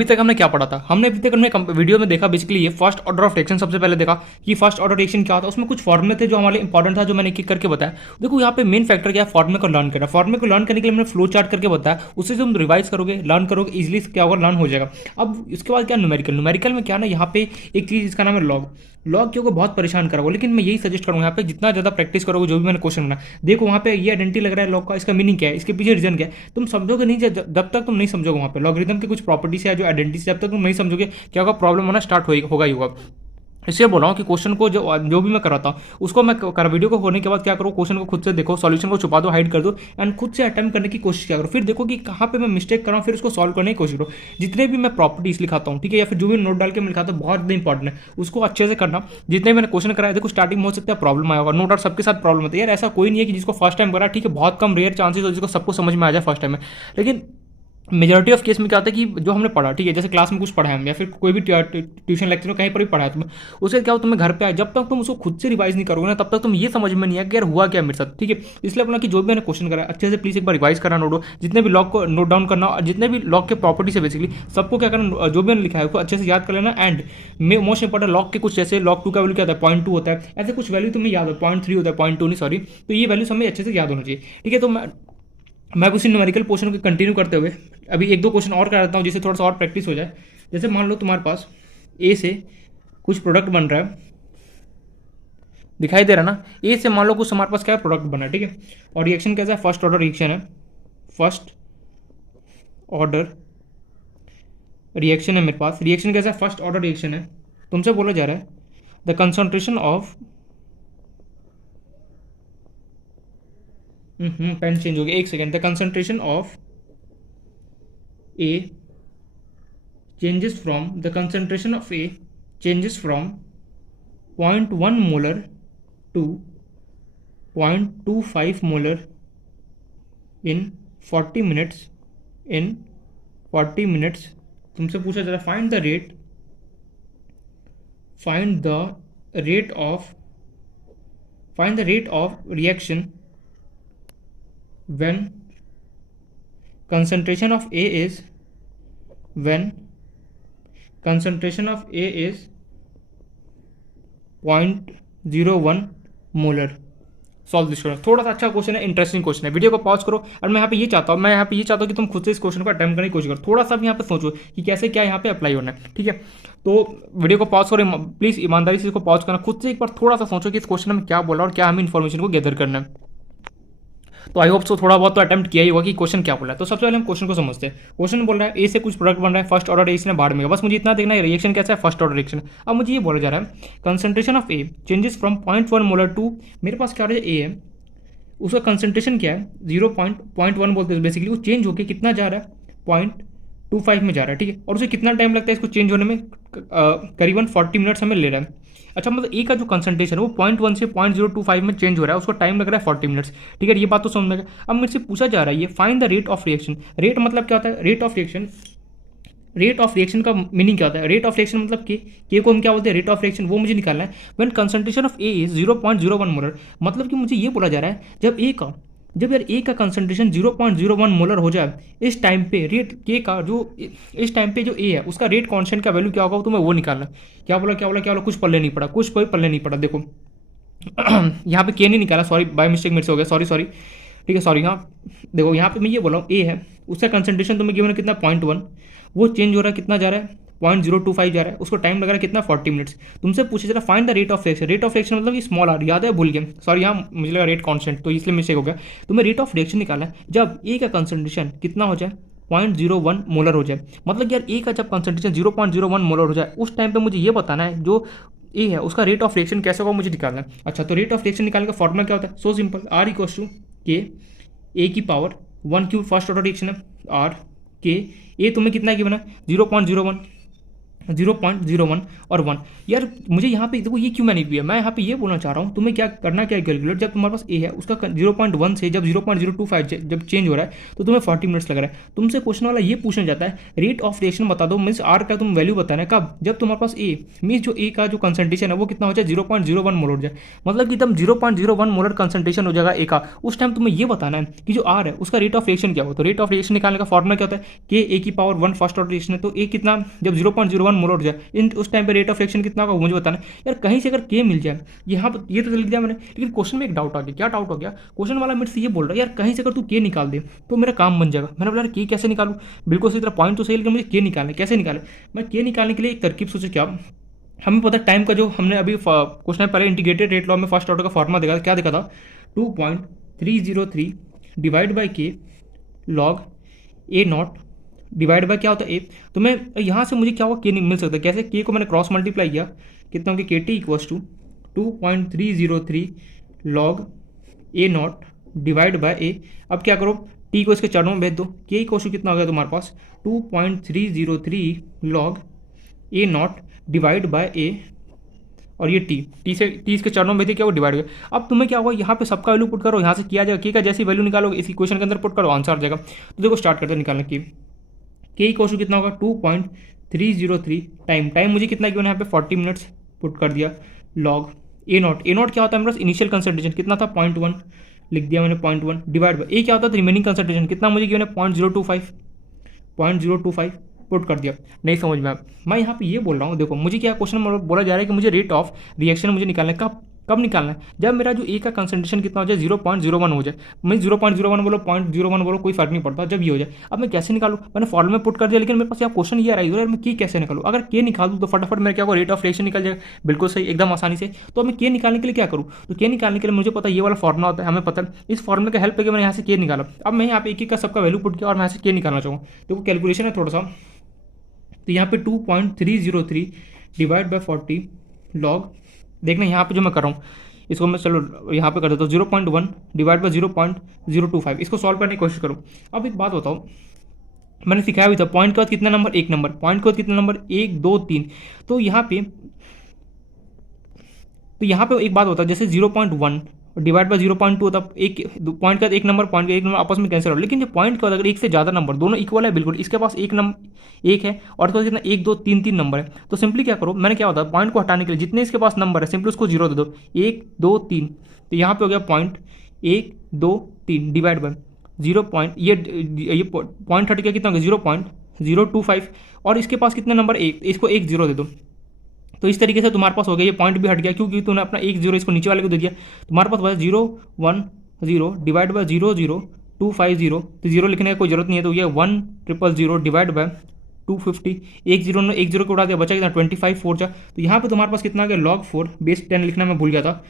अभी तक हमने क्या पढ़ा था, हमने अभी तक हमने वीडियो में देखा बेसिकली ये फर्स्ट ऑर्डर ऑफ रिएक्शन। सबसे पहले देखा कि फर्स्ट ऑर्डर रिएक्शन क्या होता है, उसमें कुछ फॉर्मुले थे जो हमारे इंपॉर्टेंट था, जो मैंने एक एक करके बताया। देखो यहाँ पे मेन फैक्टर क्या है, फॉर्मुले को लर्न करना। फॉर्मुले को लर्न करने के लिए मैंने फ्लो चार्ट करके बताया, उससे तुम रिवाइज करोगे, लर्न करोगे, इजिली क्या होगा, लर्न हो जाएगा। अब इसके बाद क्या, न्यूमेरिकल। न्यूमेरिकल में क्या ना, यहाँ पे एक चीज़ इसका नाम है लॉग। लॉग क्योंकि बहुत परेशान करोगे, लेकिन मैं यही सजेस्ट करूँगा यहाँ पे जितना ज़्यादा प्रैक्टिस करोगे, जो भी मैंने क्वेश्चन बना, देखो वहाँ पे ये आइडेंटिटी लग रहा है लॉग का, इसका मीनिंग क्या है, इसके पीछे रीजन क्या है, तुम समझोगे नहीं। जब तक तुम नहीं समझोगे वहाँ पे लॉगरिथम की कुछ प्रॉपर्टीज है, जो आइडेंटिटी, जब तक तुम नहीं समझोगे, क्या होगा, प्रॉब्लम होना स्टार्ट होगा ही होगा। इसलिए बोल रहा हूँ कि क्वेश्चन को जो भी मैं कराता हूँ, उसको मैं वीडियो को होने के बाद क्या करो, क्वेश्चन को खुद से देखो, सॉल्यूशन को छुपा दो, हाइड कर दो, एंड खुद से अटेम्प्ट करने की कोशिश क्या करो। फिर देखो कि कहाँ पे मैं मिस्टेक कर रहा हूँ, फिर उसको सॉल्व करने की कोशिश करो। जितने भी मैं प्रॉपर्टीज लिखाता हूँ, ठीक है, या फिर जो भी नोट डाल के मैं लिखाता हूँ, बहुत इंपॉर्टेंट है, उसको अच्छे से करना। जितने मैंने क्वेश्चन कराया, देखो स्टार्टिंग में हो सकता है प्रॉब्लम आया होगा, नो डाउट सबके साथ प्रॉब्लम होती है यार, ऐसा कोई नहीं है कि जिसको फर्स्ट टाइम करा, ठीक है, बहुत कम रेयर चांसेस हो जिसको सबको समझ में आ जाए फर्स्ट टाइम में। लेकिन मेजॉरिटी ऑफ केस में क्या होता है कि जो हमने पढ़ा, ठीक है, जैसे क्लास में कुछ पढ़ा है हम, या फिर कोई भी ट्यूशन लेक्चर में कहीं पर भी पढ़ा है तुम्हें, उससे क्या हो, तुम्हें घर पे आए, जब तक तुम उसको खुद से रिवाइज नहीं करोगे ना, तब तक तुम ये समझ में नहीं आएगा कि यार हुआ क्या मेरे साथ, ठीक है। इसलिए अपना कि जो भी मैंने क्वेश्चन करा अच्छे से प्लीज एक बार रिवाइज करना, नोट जितने भी लॉग को नोट डाउन करना, और जितने भी लॉग के प्रॉपर्टीज है बेसिकली सबको क्या करना, जो भी मैंने लिखा है उसको अच्छे से याद कर लेना। एंड मोस्ट इंपॉर्टेंट लॉग के कुछ, जैसे लॉग 2 का वैल्यू क्या होता है, 0.2 होता है, ऐसे कुछ वैल्यू तुम्हें याद हो, 0.3 होता है, 0.2 नहीं सॉरी, तो ये वैल्यू हमें अच्छे से याद होना चाहिए, ठीक है। तो मैं उसी न्यूमेरिकल पोर्शन को कंटिन्यू करते हुए अभी एक दो क्वेश्चन और कर देता हूँ, जिससे थोड़ा सा और प्रैक्टिस हो जाए। जैसे मान लो तुम्हारे पास ए से कुछ प्रोडक्ट बन रहा है, दिखाई दे रहा है ना, ए से मान लो कुछ हमारे पास क्या है, प्रोडक्ट बना है, ठीक है, और रिएक्शन कैसा है, फर्स्ट ऑर्डर रिएक्शन है, फर्स्ट ऑर्डर रिएक्शन है मेरे पास। रिएक्शन कैसा है, फर्स्ट ऑर्डर रिएक्शन है। तुमसे बोला जा रहा है the concentration of, pen change हो गया, एक second, the concentration of A changes from the concentration of A changes from 0.1 molar to 0.25 molar in 40 minutes, in 40 minutes। तुमसे पूछा जा रहा है find the rate of reaction when concentration of A is, when concentration of A is 0.01 molar. Solve this question, थोड़ा सा अच्छा question है, interesting question है। वीडियो को पॉज करो, और मैं यहाँ पे ये चाहता हूँ कि तुम खुद से इस क्वेश्चन को अटेम्प्ट करने की कोशिश करो, थोड़ा सा भी यहाँ पे सोचो कि कैसे क्या यहाँ पे अप्लाई होना है, ठीक है। तो वीडियो को पॉज करो, प्लीज ईमानदारी से इसको पॉज करना, खुद से एक बार थोड़ा सा सोचो कि इस क्वेश्चन में क्या बोला और क्या हमें इन्फॉर्मेशन को गैदर करना है। तो आई होप सो थोड़ा बहुत तो अटेम्प्ट किया ही होगा कि क्वेश्चन क्या बोला है। तो सबसे पहले हम क्वेश्चन को समझते हैं। क्वेश्चन बोल रहा है ए से कुछ प्रोडक्ट बन रहा है, फर्स्ट ऑर्डर रिएक्शन है, बाहर में, बस मुझे इतना देखना है रिएक्शन कैसा है, फर्स्ट ऑर्डर रिएक्शन। अब मुझे ये बोला जा रहा है concentration of A changes from 0.1 molar to, मेरे पास क्या है, ए है, उसका कंसंट्रेशन क्या है, 0.1 बोलते हैं बेसिकली, वो चेंज होकर कितना जा रहा है, 0.25 में जा रहा है, ठीक है। और उसे कितना टाइम लगता है इसको चेंज होने में, करीबन 40 मिनट्स हमें ले रहा है। अच्छा, मतलब ए का जो कंसंट्रेशन है वो 0.1 से 0.025 में चेंज हो रहा है, उसको टाइम लग रहा है 40 मिनट्स, ठीक है। ये बात तो समझ में। अब मुझसे पूछा जा रहा है ये find the rate of reaction. Rate मतलब क्या होता है, rate of reaction, rate of reaction का मीनिंग क्या होता है, रेट ऑफ रिएक्शन मतलब के को हम क्या बोलते हैं, रेट ऑफ रिएक्शन, वो मुझे निकालना है। When concentration of A is 0.01 molar, मतलब कि मुझे ये बोला जा रहा है जब यार ए का कंसंट्रेशन 0.01 मोलर हो जाए, इस टाइम पे रेट के का जो, इस टाइम पे जो ए है उसका रेट कांस्टेंट का वैल्यू क्या होगा, तो मैं वो निकालना। क्या बोला, कुछ पल्ले नहीं पड़ा, देखो यहाँ पे के नहीं निकाला, सॉरी बाय मिस्टेक मेरे से हो गया, सॉरी, ठीक है, सॉरी। हाँ देखो यहाँ पे मैं ये बोला हूँ ए है, उसका कंसंट्रेशन तुम्हें गिवन है कितना, 0.1, वो चेंज हो रहा है, कितना जा रहा है, 0.025 जा रहा है, उसको टाइम लग रहा है कितना, 40 मिनट्स। तुमसे पूछे जरा find the rate of reaction. Rate of reaction मतलब कि स्मॉल आर, याद है, भूल गया, सॉरी, यहाँ मुझे लगा रेट कांस्टेंट, तो इसलिए मिस्टेक हो गया। तुम्हें रेट ऑफ रिएक्शन निकालना है जब ए का कंसंट्रेशन कितना हो जाए, 0.01 मोलर हो जाए। मतलब कि यार ए का जब कंसंट्रेशन 0.01 मोलर हो जाए, उस टाइम पे मुझे ये बताना है जो ए है उसका रेट ऑफ रिएक्शन कैसे होगा, मुझे निकालना है। अच्छा, तो रेट ऑफ रिएक्शन निकालने का फॉर्मूला क्या होता है, so simple, R equals to K A की power 1 cube, first order reaction है, आर के ए तुम्हें कितना की बना, 0.01, 0.01 और 1। यार मुझे यहाँ पे देखो ये क्यों मैंने किया, मैं यहाँ पे ये बोलना चाह रहा हूँ तुम्हें क्या करना क्या है, कैलकुलेट जब तुम्हारे पास ए है उसका 0.1 से जब 0.025 जब चेंज हो रहा है तो तुम्हें 40 मिनट्स लग रहा है। तुमसे क्वेश्चन वाला ये पूछना चाहता है रेट ऑफ रिएक्शन बता दो, मीन्स आर का तुम वैल्यू बताना है कब, जब तुम्हारे पास ए मीन्स जो ए का जो कंसंट्रेशन है वो कितना हो जाए 0.01 मोल हो जाए, मतलब कि एकदम 0.01 मोलर कंसंट्रेशन हो जाएगा ए का। उस टाइम तुम्हें ये बताना है कि जो आर है उसका रेट ऑफ रिएक्शन क्या हो। तो रेट ऑफ रिएक्शन निकालने का फॉर्मुला क्या होता है कि ए की पावर 1 फर्स्ट ऑर्डर रिएक्शन है, तो ए कितना जब 0.01 मोलर हो जाए इन उस टाइम पे रेट ऑफ रिएक्शन कितना होगा मुझे बताना है। यार कहीं से अगर के मिल जाए यहाँ पर ये तो लिख दिया मैंने, लेकिन क्वेश्चन में एक डाउट आ गया। क्या डाउट हो गया, क्वेश्चन वाला मेरे से ये बोल रहा है यार कहीं से अगर तू के निकाल दे तो मेरा काम बन जाएगा। मैंने बोला के कैसे निकालूं, बिल्कुल सही तरह पॉइंट तो सही, लेकिन मुझे के निकालना कैसे निकाले। मैं के निकालने के लिए एक तरकीब सोचे, क्या हमें पता है टाइम का जो हमने अभी क्वेश्चन पहले इंटीग्रेटेड रेट लॉ में फर्स्ट ऑर्डर का फॉर्मुला देखा था, क्या देखा था 2.303 divide by K log a nought divide bye क्या होता है ए। तो मैं यहाँ से मुझे क्या होगा के नहीं मिल सकता, कैसे के को मैंने क्रॉस मल्टीप्लाई किया कितना होगा k t equals to 2.303 log a nought divide by a. अब क्या करो टी को इसके चरणों में भेज दो, के इक्वल्स टू कितना हो गया तुम्हारे पास 2.303 log a nought divide by a, और ये टी से टी इसके चरणों में भेजे क्या वो डिवाइड हो गया। अब तुम्हें क्या होगा यहाँ पे सबका वैल्यू पुट करो, यहाँ से किया जाएगा के का जैसी वैल्यू निकालोगे इस इक्वेशन के अंदर पुट करो आंसर आ जाएगा। तो देखो स्टार्ट करते हैं निकालने की, के इक्वल टू कितना होगा 2.303 टाइम मुझे कितना गिवन है यहाँ पे 40 मिनट्स पुट कर दिया लॉग ए नॉट क्या होता है मेरे पास इनिशियल कंसंट्रेशन कितना था 0.1 लिख दिया मैंने 0.1 डिवाइड बाय ए क्या होता है रिमेनिंग कंसंट्रेशन कितना मुझे गिवन है 0.025 पुट कर दिया। नहीं समझ में मैं यहाँ पे ये बोल रहा हूँ, देखो मुझे क्या क्वेश्चन बोला जा रहा है कि मुझे रेट ऑफ रिएक्शन मुझे निकालना है कब निकालना है, जब मेरा जो ए का कंसंट्रेशन कितना हो जाए 0.01 हो जाए। मैं 0.01 बोलो 0.01 बोलो कोई फर्क नहीं पड़ता, जब ये हो जाए। अब मैं कैसे निकालूँ, मैंने फॉर्मूला में पुट कर दिया, लेकिन मेरे पास यहाँ क्वेश्चन ये आ रहा है यार मैं के कैसे निकालूँ। अगर के निकाल दूँ तो फटाफट मेरा क्या होगा रेट ऑफ रिएक्शन निकल जाएगा, बिल्कुल सही एकदम आसानी से। तो मैं के निकालने के लिए क्या करूँ, तो के निकालने के लिए मुझे पता ये वाला फॉर्मुला होता है, हमें पता है इस फॉर्मुले का हेल्प करके मैंने यहाँ से के निकाला। अब मैं यहाँ पे एक का सबका वैल्यू पुट किया और मैं यहाँ से के निकालना चाहूँ, देखो कैलकुलेशन है थोड़ा सा। तो यहाँ पे 2.303 डिवाइड बाय 40 लॉग, देखना यहाँ पे जो मैं कर रहा हूँ इसको मैं चलो यहाँ पे कर देता हूँ 0.1 डिवाइड बाय 0.025, इसको सॉल्व करने की कोशिश करूँ। अब एक बात बताओ, मैंने सिखाया भी था पॉइंट के बाद कितना नंबर एक नंबर, पॉइंट के बाद कितना नंबर 1 2 3। तो यहाँ पे एक बात होता है जैसे 0.1 डिवाइड बाय 0.2 होता है, एक पॉइंट का एक नंबर आपस में कैंसिल हो, लेकिन जो पॉइंट के बाद अगर एक से ज़्यादा नंबर दोनों इक्वल है बिल्कुल, इसके पास एक है और तो कितना 1 2 3 नंबर है, तो सिंपली क्या करो मैंने क्या होता है पॉइंट को हटाने के लिए जितने इसके पास नंबर है सिंपली उसको 0 दे दो 1 2 3। तो यहाँ पे हो गया पॉइंट 1 2 3 डिवाइड बाय 0 पॉइंट ये पॉइंट हट गया कितना हो गया 0.025 और इसके पास कितना नंबर एक, इसको 1 0 दे दो। तो इस तरीके से तुम्हारे पास हो गया ये पॉइंट भी हट गया क्योंकि तूने अपना 1 0 इसको नीचे वाले को दे दिया, तुम्हारे पास बस 0 1 0 डिवाइड बाय 0 0 2 5 0। तो 0 लिखने की कोई जरूरत नहीं है, तो ये 1 0 0 डिवाइड बाय 250, 1 0 को उड़ा दिया बचा कितना 25 4 जा। तो यहाँ पे तुम्हारे पास कितना आ गया log 4 बेस 10 लिखना मैं भूल गया था,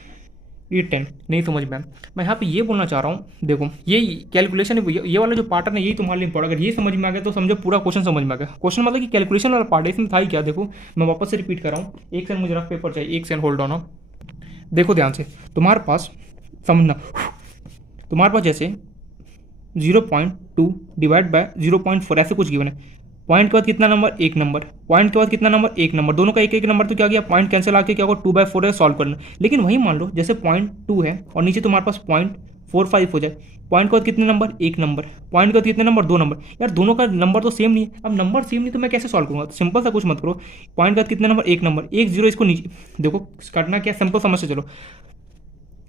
ये 10 नहीं समझ में। मैं यहाँ पे ये बोलना चाह रहा हूँ देखो ये कैलकुलेशन ये वाला जो पार्ट है ना यही तुम्हारे लिए इंपॉर्टेंट, अगर ये समझ में आ गया तो समझो पूरा क्वेश्चन समझ में आ गया। क्वेश्चन मतलब कि कैलकुलेशन वाला पार्ट है, इसमें था ही क्या देखो मैं वापस से रिपीट कर रहा हूँ। एक सेकंड मुझे रफ पेपर चाहिए, एक सेकंड होल्ड ऑन। देखो ध्यान से तुम्हारे पास समझना, तुम्हारे पास जैसे 0.2 डिवाइड बाय 0.4 ऐसे कुछ गिवन है, पॉइंट के बाद कितना नंबर एक नंबर, पॉइंट के बाद कितना नंबर एक नंबर, दोनों का एक नंबर, तो क्या गया पॉइंट कैंसिल आके क्या होगा 2/4 है सॉल्व करना। लेकिन वही मान लो जैसे 0.2 है और नीचे तुम्हारे पास 0.45 हो जाए, पॉइंट के बाद कितने नंबर एक नंबर, पॉइंट के बाद कितने नंबर दो नंबर, यार दोनों का नंबर तो सेम नहीं है। अब नंबर सेम नहीं तो मैं कैसे सॉल्व करूँगा, तो सिंपल सा कुछ मत करो, पॉइंट के बाद कितने नंबर एक नंबर 1 0 इसको नीचे देखो करना क्या सिंपल समझ से चलो,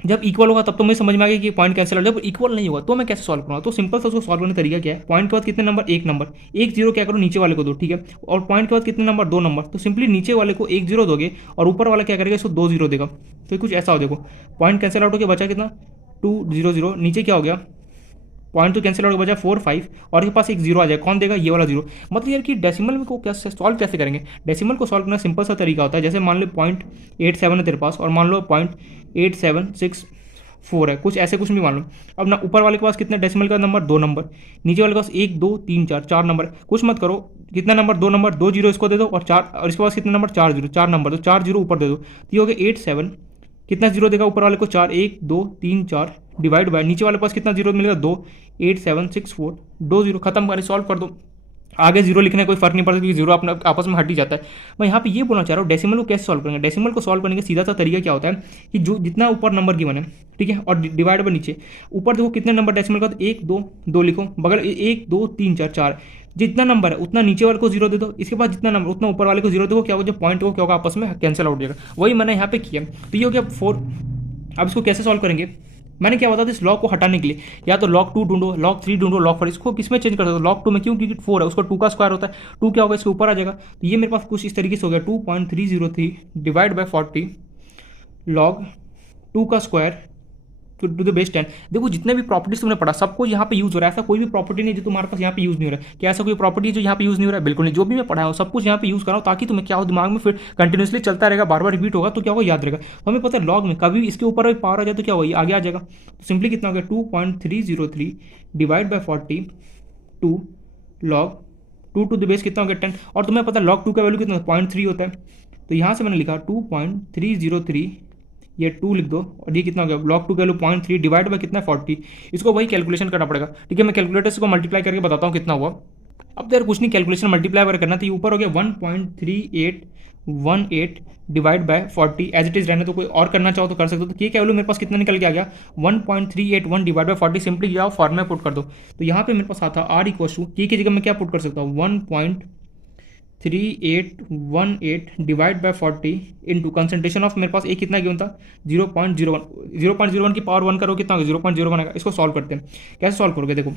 जब इक्वल होगा तब तो मुझे समझ में आ गया कि पॉइंट कैंसिल हो, जब इक्वल नहीं होगा तो मैं कैसे सॉल्व करूँगा। तो सिंपल सा उसको सॉल्व करने का तरीका क्या है, पॉइंट के बाद कितने नंबर एक नंबर 1 0 क्या करो नीचे वाले को दो, ठीक है, और पॉइंट के बाद कितने नंबर दो नंबर, तो सिंपली नीचे वाले को 1 0 दोगे और ऊपर वाला क्या करेगा इसको 2 0 देगा। तो कुछ ऐसा हो देखो पॉइंट कैंसिल आउट हो गया बचा कितना 2 0 0, नीचे क्या हो गया पॉइंट तो कैंसिल आउट बचा 4 5 और इसके पास एक 0 आ जाए, कौन देगा ये वाला 0। मतलब यार कि डेसिमल में को कैसे सॉल्व कैसे करेंगे, डेसिमल को सॉल्व करना सिंपल सा तरीका होता है, जैसे मान लो 0.87 है तेरे पास और मान लो 0.8764 है, कुछ ऐसे कुछ भी मान लो। अब ना ऊपर वाले के पास कितने डेसिमल का नंबर दो नंबर, नीचे वाले के पास 1 2 3 4 नंबर, कुछ मत करो कितना नंबर दो नंबर 2 0 इसको दे दो और 4 और इसके पास कितने नंबर 4 0 4 नंबर, तो 4 0 ऊपर दे दो, तो ये हो गया 8 7 कितना 0 देगा ऊपर वाले को 4 1 2 3 4 डिवाइड बाय नीचे वाले पास कितना 0 मिलेगा 2 8 7 6 4 2 0 खत्म करें सॉल्व कर दो। आगे जीरो लिखने कोई फर्क नहीं पड़ता क्योंकि जीरो अपना आपस में हट ही जाता है। मैं यहाँ पे ये बोलना चाह रहा हूँ डेसिमल को कैसे सॉल्व करेंगे। डेसिमल को सॉल्व करने का सीधा सा तरीका क्या होता है कि जो जितना ऊपर नंबर गिवन है, ठीक है, और डिवाइड बाय नीचे, ऊपर देखो कितने नंबर डेसिमल का, तो 1 2 2 लिखो, बगल 1 2 3 4 4, जितना नंबर है उतना नीचे वाले को जीरो दे दो, इसके बाद जितना नंबर उतना ऊपर वाले को जीरो देखो, क्या होगा जो पॉइंट हो क्या होगा आपस में कैंसिल आउट हो जाएगा। वही मैंने यहाँ पे किया, तो ये हो गया 4। अब इसको कैसे सॉल्व करेंगे, मैंने क्या बताया था इस लॉग को हटाने के लिए, या तो लॉग 2 ढूंढो, लॉग 3 ढूंढो, लॉग 4, इसको किसमें चेंज कर दो लॉग 2 में, क्यों, क्योंकि 4 है उसका 2 का स्क्वायर होता है, 2 क्या होगा इसके ऊपर आ जाएगा। तो ये मेरे पास कुछ इस तरीके से हो गया 2.303 डिवाइड बाय 40 लॉग 2 का स्क्वायर टू द बेस 10। देखो जितने भी प्रॉपर्टीज तुमने पढ़ा सब कुछ यहाँ पे यूज हो रहा है, ऐसा कोई भी प्रॉपर्टी नहीं जो तुम्हारे पास यहाँ पे यूज नहीं हो रहा है। क्या ऐसा कोई प्रॉपर्टी जो यहाँ पे यूज नहीं हो रहा है, बिल्कुल नहीं। जो भी मैं पढ़ा हूँ सब कुछ यहाँ पे यूज कर रहा हूँ ताकि तुम्हें क्या हो दिमाग में फिर कंटिन्यूसली चलता रहेगा, बार बार रिपीट होगा तो क्या होगा याद रहेगा। तो हमें पता है लॉग में कभी इसके ऊपर पावर आ जाए तो क्या होगा आगे आ जाएगा। तो सिंपली कितना हो गया 2.303 divide by 40 2 log 2 to the base कितना हो गया 10। और तुम्हें पता है लॉग 2 का वैल्यू कितना 0.3 होता है, तो यहाँ से मैंने लिखा 2.303, ये 2 लिख दो, और ये कितना हो गया लॉग 2 का वैल्यू 0.3 डिवाइड बाय कितना 40। इसको वही कैलकुलेशन करना पड़ेगा, ठीक है। मैं कैलकुलेटर से को मल्टीप्लाई करके बताता हूँ कितना हुआ। अब तो यार कुछ नहीं, कैलकुलेशन मल्टीप्लाई वगैरह करना, तो ये ऊपर हो गया 1.3818 divide by 40 as it is रहने। तो कोई और करना चाहो तो कर सकते हो। तो ये क्या वैल्यू मेरे पास कितना निकल के आ गया 1.381 डिवाइड बाय 40। सिंपली जाओ फॉर्म में पुट कर दो, तो यहाँ पे मेरे पास आता आर इक्वल टू की जगह मैं क्या पुट कर सकता हूँ 1.3818 divide by 40 into concentration of मेरे पास एक कितना गिवन था 0.01। 0.01 की पावर 1 करो कितना होगा 0.01 आएगा। इसको सॉल्व करते हैं, कैसे सॉल्व करोगे, देखो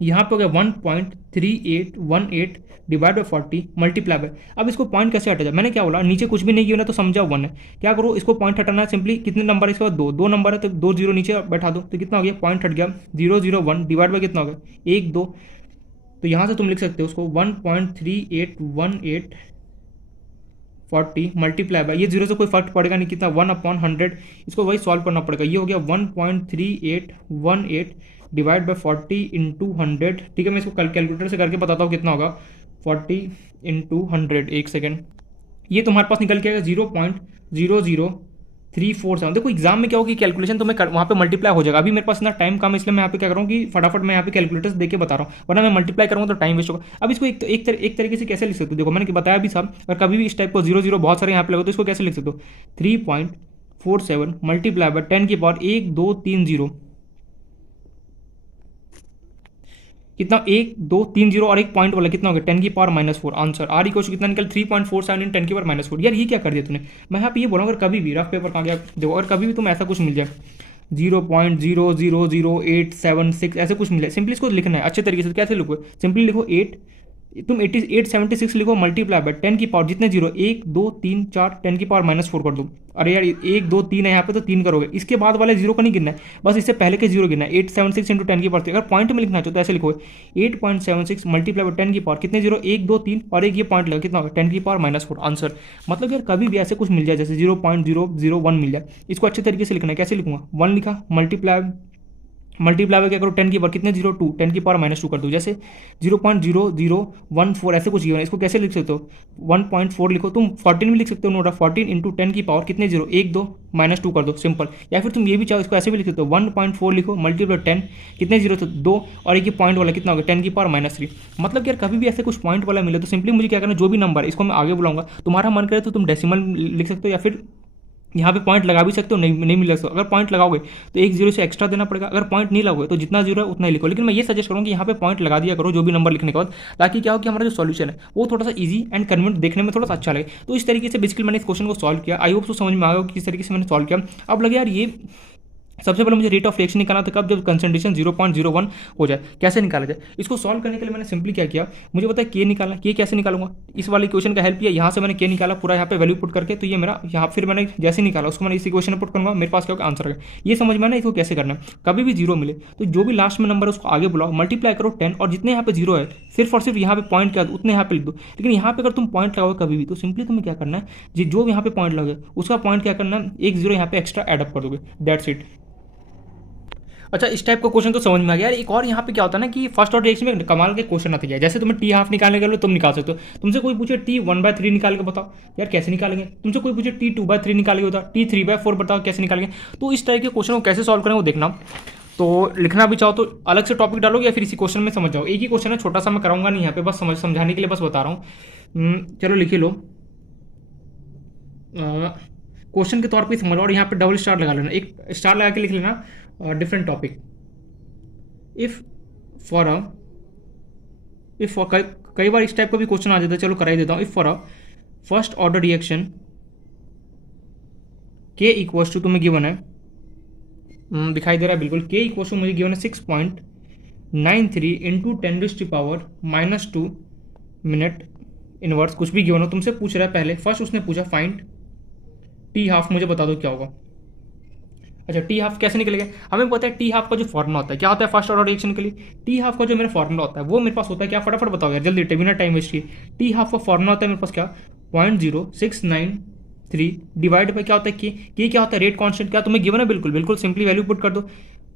यहाँ पे हो गया 1.3818 डिवाइड बाय 40 मल्टीप्लाई बाय। अब इसको पॉइंट कैसे हटा जाए, मैंने क्या बोला नीचे कुछ भी नहीं गिवन है तो समझा 1 है। क्या करो इसको पॉइंट हटाना है, सिंपली कितने नंबर है इसके बाद 2 नंबर है तो 2 जीरो नीचे बैठा दो, तो कितना हो गया पॉइंट हट गया 001 डिवाइड बाय कितना हो गया 1 2। तो यहाँ से तुम लिख सकते हो उसको 1.3818 मल्टीप्लाई बाय, ये जीरो से कोई फर्क पड़ेगा नहीं, कितना 1/100। इसको वही सॉल्व करना पड़ेगा, ये हो गया 1.3818 डिवाइड बाय 40 इंटू 100, ठीक है। मैं इसको कैलकुलेटर से करके बताता हूँ कितना होगा 40 इंटू 100। एक सेकेंड, ये तुम्हारे पास निकल के आएगा 0.00347। देखो एग्जाम में क्या होगी कैलकुलेशन तुम्हें वहाँ पे मल्टीप्लाई हो जाएगा। अभी मेरे पास इतना टाइम कम है इसलिए मैं यहाँ पे क्या करूँ कि फटाफट मैं यहाँ पे कैलकुलेटर से देके बता रहा हूँ, वरना मैं मल्टीप्लाई करूँगा तो टाइम वेस्ट होगा। अब इसको एक तरीके से कैसे लिख सकते हो, देखो मैंने बताया भी साहब, अगर कभी भी इस टाइप को 0 बहुत सारे यहाँ पे लगे तो इसको कैसे लिख सकते हो 3.47 मल्टीप्लाई बाय 10 की पावर 1 2 3 0, कितना 1 2 3 0 और एक पॉइंट वाला कितना हो गया 10 की power -4। Answer R equal to कितना निकल 3.47 इन 10 की पावर -4। यार ये क्या कर दिया तूने। मैं यहाँ पे ये बोल रहा हूँ अगर कभी भी रफ पेपर कहाँ गया देखो, अगर कभी भी तुम ऐसा कुछ मिल जाए 0.0000876 ऐसे कुछ मिले, सिंपली इसको लिखना है अच्छे तरीके से। कैसे लिखो, सिंपली लिखो 8 तुम 876 लिखो मल्टीप्लाई बाय 10 की पावर जितने जीरो 1 2 3 4 10 की पावर -4 कर दो। अरे यार 1 2 3 है यहाँ पे तो 3 करोगे, इसके बाद वाले जीरो को नहीं गिनना है, बस इससे पहले के जीरो गिनना है। 876 इंटू 10 की पावर, अगर पॉइंट में लिखना चाहो तो ऐसे लिखो 8.76 मल्टीप्लाई बाय 10 की पावर कितने जीरो 1 2 3 और एक ये पॉइंट लगा कितना होगा 10 की पावर -4। आंसर मतलब यार कभी भी ऐसे कुछ मिल जाए जैसे 0.001 मिल जाए, इसको अच्छे तरीके से लिखना है। कैसे लिखूंगा 1 लिखा मल्टीप्लाई बाय क्या करो 10 की पावर कितने 02 10 की पावर -2 कर दो, जैसे 0.0014 ऐसे कुछ गिवन है। इसको कैसे लिख सकते हो 1.4 लिखो, तुम 14 भी लिख सकते हो, नोट 14 इंटू 10 की पावर कितने जीरो 1 2 -2 कर दो सिंपल। या फिर तुम ये भी चाहो इसको ऐसे भी लिख सकते हो 1.4 लिखो मल्टीप्लाई 10 कितने जीरो तो 2 और एक पॉइंट वाला कितना होगा 10 की पावर -3। मतलब यार कभी भी ऐसे कुछ पॉइंट वाला मिले तो सिंपली मुझे क्या करना, जो भी नंबर है इसको मैं आगे बुलाऊंगा, तुम्हारा मन करे तो तुम डेसिमल लिख सकते हो या फिर यहाँ पे पॉइंट लगा भी सकते हो, नहीं मिल सकते। अगर पॉइंट लगाओगे तो एक जीरो से एक्स्ट्रा देना पड़ेगा, अगर पॉइंट नहीं लगाओगे तो जितना जीरो है उतना ही लिखो। लेकिन मैं ये सजेस्ट करूँगा कि यहाँ पे पॉइंट लगा दिया करो जो भी नंबर लिखने के बाद, ताकि क्या हो कि हमारा जो सॉल्यूशन है वो थोड़ा सा इजी एंड कन्वीनियंट देखने में थोड़ा सा अच्छा लगे। तो इस तरीके से बेसिकली मैंने इस क्वेश्चन को सॉल्व किया। आई होप तो समझ में आ गया कि किस तरीके से मैंने सॉल्व किया। अब लगे यार ये सबसे पहले मुझे रेट ऑफ रिएक्शन निकालना था, कब जब कंसंट्रेशन 0.01 हो जाए, कैसे निकाला जाए। इसको सॉल्व करने के लिए मैंने सिंपली क्या किया, मुझे पता है के निकालना, के कैसे निकालूंगा, इस वाले इक्वेशन का हेल्प किया, यहाँ से मैंने के निकाला पूरा यहाँ पे वैल्यू पुट करके, तो ये मेरा यहाँ फिर मैंने जैसे निकाला उसको मैंने इस इक्वेशन में पुट करूँगा, मेरे पास क्या होगा आंसर है। ये समझ में आना इसको कैसे करना है। कभी भी जीरो मिले तो जो भी लास्ट में नंबर है उसको आगे बुलाओ, मल्टीप्लाई करो 10 और जितने यहाँ पे जीरो है सिर्फ और सिर्फ यहाँ पे पॉइंट क्या उतने यहाँ पे लिख दो। लेकिन यहाँ पे अगर तुम पॉइंट लगाओगे कभी भी तो सिंपली तुम्हें क्या करना है, जो यहाँ पे पॉइंट लगे उसका पॉइंट क्या करना है, एक जीरो यहाँ पे एक्स्ट्रा एडअप कर दोगे, दैट्स इट। अच्छा इस टाइप का क्वेश्चन तो समझ में आ गया यार। एक और यहाँ पे क्या होता है ना कि फर्स्ट ऑर्डर रिएक्शन में कमाल के क्वेश्चन आते हैं, जैसे तुम्हें टी हाफ निकालने के लिए तुम निकाल सकते हो। तुमसे कोई पूछे टी 1/3 निकाल के बताओ, यार कैसे निकालेंगे। तुमसे कोई पूछे टी 2/3 निकाल के बताओ, टी 3/4 बताओ कैसे निकालेंगे। तो इस टाइप के क्वेश्चन को कैसे सॉल्व करें वो देखना। तो लिखना भी चाहो तो अलग से टॉपिक डालोगे या फिर इसी क्वेश्चन में समझ जाओ। एक ही क्वेश्चन है, छोटा सा मैं कराऊंगा नहीं यहाँ पे, बस समझाने के लिए बस बता रहा हूँ। चलो लिख लो, क्वेश्चन के तौर पे समझ लो, और यहाँ पे डबल स्टार लगा लेना, एक स्टार लगा के लिख लेना डिफरेंट टॉपिक। इफ फॉर कई बार इस टाइप का भी क्वेश्चन आ जाता है, चलो करा ही देता हूँ। If for a first order reaction के इक्वल्स टू, तुम्हें गिवन है, दिखाई दे रहा है बिल्कुल, के इक्वल्स टू मुझे गिवन है 6.93 इंटू 10⁻⁻² मिनट इनवर्स, कुछ भी गिवन हो, तुमसे पूछ रहा है पहले फर्स्ट उसने पूछा फाइंड टी हाफ, मुझे बता दो क्या होगा। अच्छा, टी हाफ कैसे निकलेगा? हमें पता है टी हाफ का जो फॉर्मूला होता है क्या होता है फर्स्ट ऑर्डर रिएक्शन के लिए। टी हाफ का जो मेरा फॉर्मूला होता है वो मेरे पास होता है क्या, फटाफट बताओ यार जल्दी, बिना टाइम वेस्ट किए। टी हाफ का फॉर्मूला होता है मेरे पास क्या, 0.0693 डिवाइड बाय क्या होता है के क्या होता है, रेट कांस्टेंट, क्या तुम्हें गिवन है, बिल्कुल बिल्कुल सिंपली वैल्यू पुट कर दो,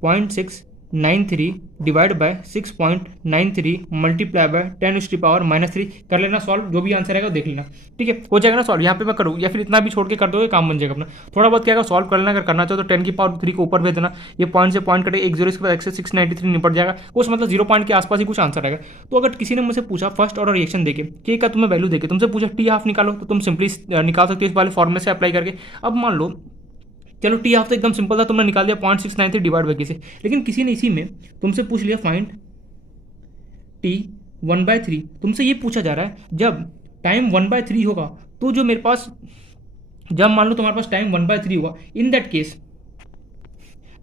0.693 डिवाइड बाय 6.93 मल्टीप्लाई बाय 10⁻³ कर लेना सॉल्व, जो भी आंसर आएगा देख लेना, ठीक है, हो जाएगा ना सॉल्व। यहाँ पे मैं करूँ या फिर इतना भी छोड़ के कर दो, काम बन जाएगा अपना। थोड़ा बहुत क्या सॉल्व कर लेना, अगर करना चाहो तो 10⁻³ को ऊपर भेज देना, ये पॉइंट से पॉइंट कटे 1 0, इसके बाद 693 निपट जाएगा, कुछ मतलब 0 पॉइंट के आसपास ही कुछ आंसर आएगा। तो अगर किसी ने मुझसे पूछा फर्स्ट ऑर्डर रिएक्शन देके के का तुम्हें वैल्यू देके तुमसे पूछा टी हाफ निकालो, तो तुम सिंपली निकाल सकते हो इस वाले फॉर्मूले से अप्लाई करके। अब मान लो चलो टी हाफ तो एकदम सिंपल था, तुमने निकाल दिया 0.693 डिवाइड बाई से, लेकिन किसी ने इसी में तुमसे पूछ लिया फाइंड टी 1/3, तुमसे ये पूछा जा रहा है जब टाइम 1/3 होगा, तो जो मेरे पास, जब मान लो तुम्हारे पास टाइम 1/3 होगा, इन दैट केस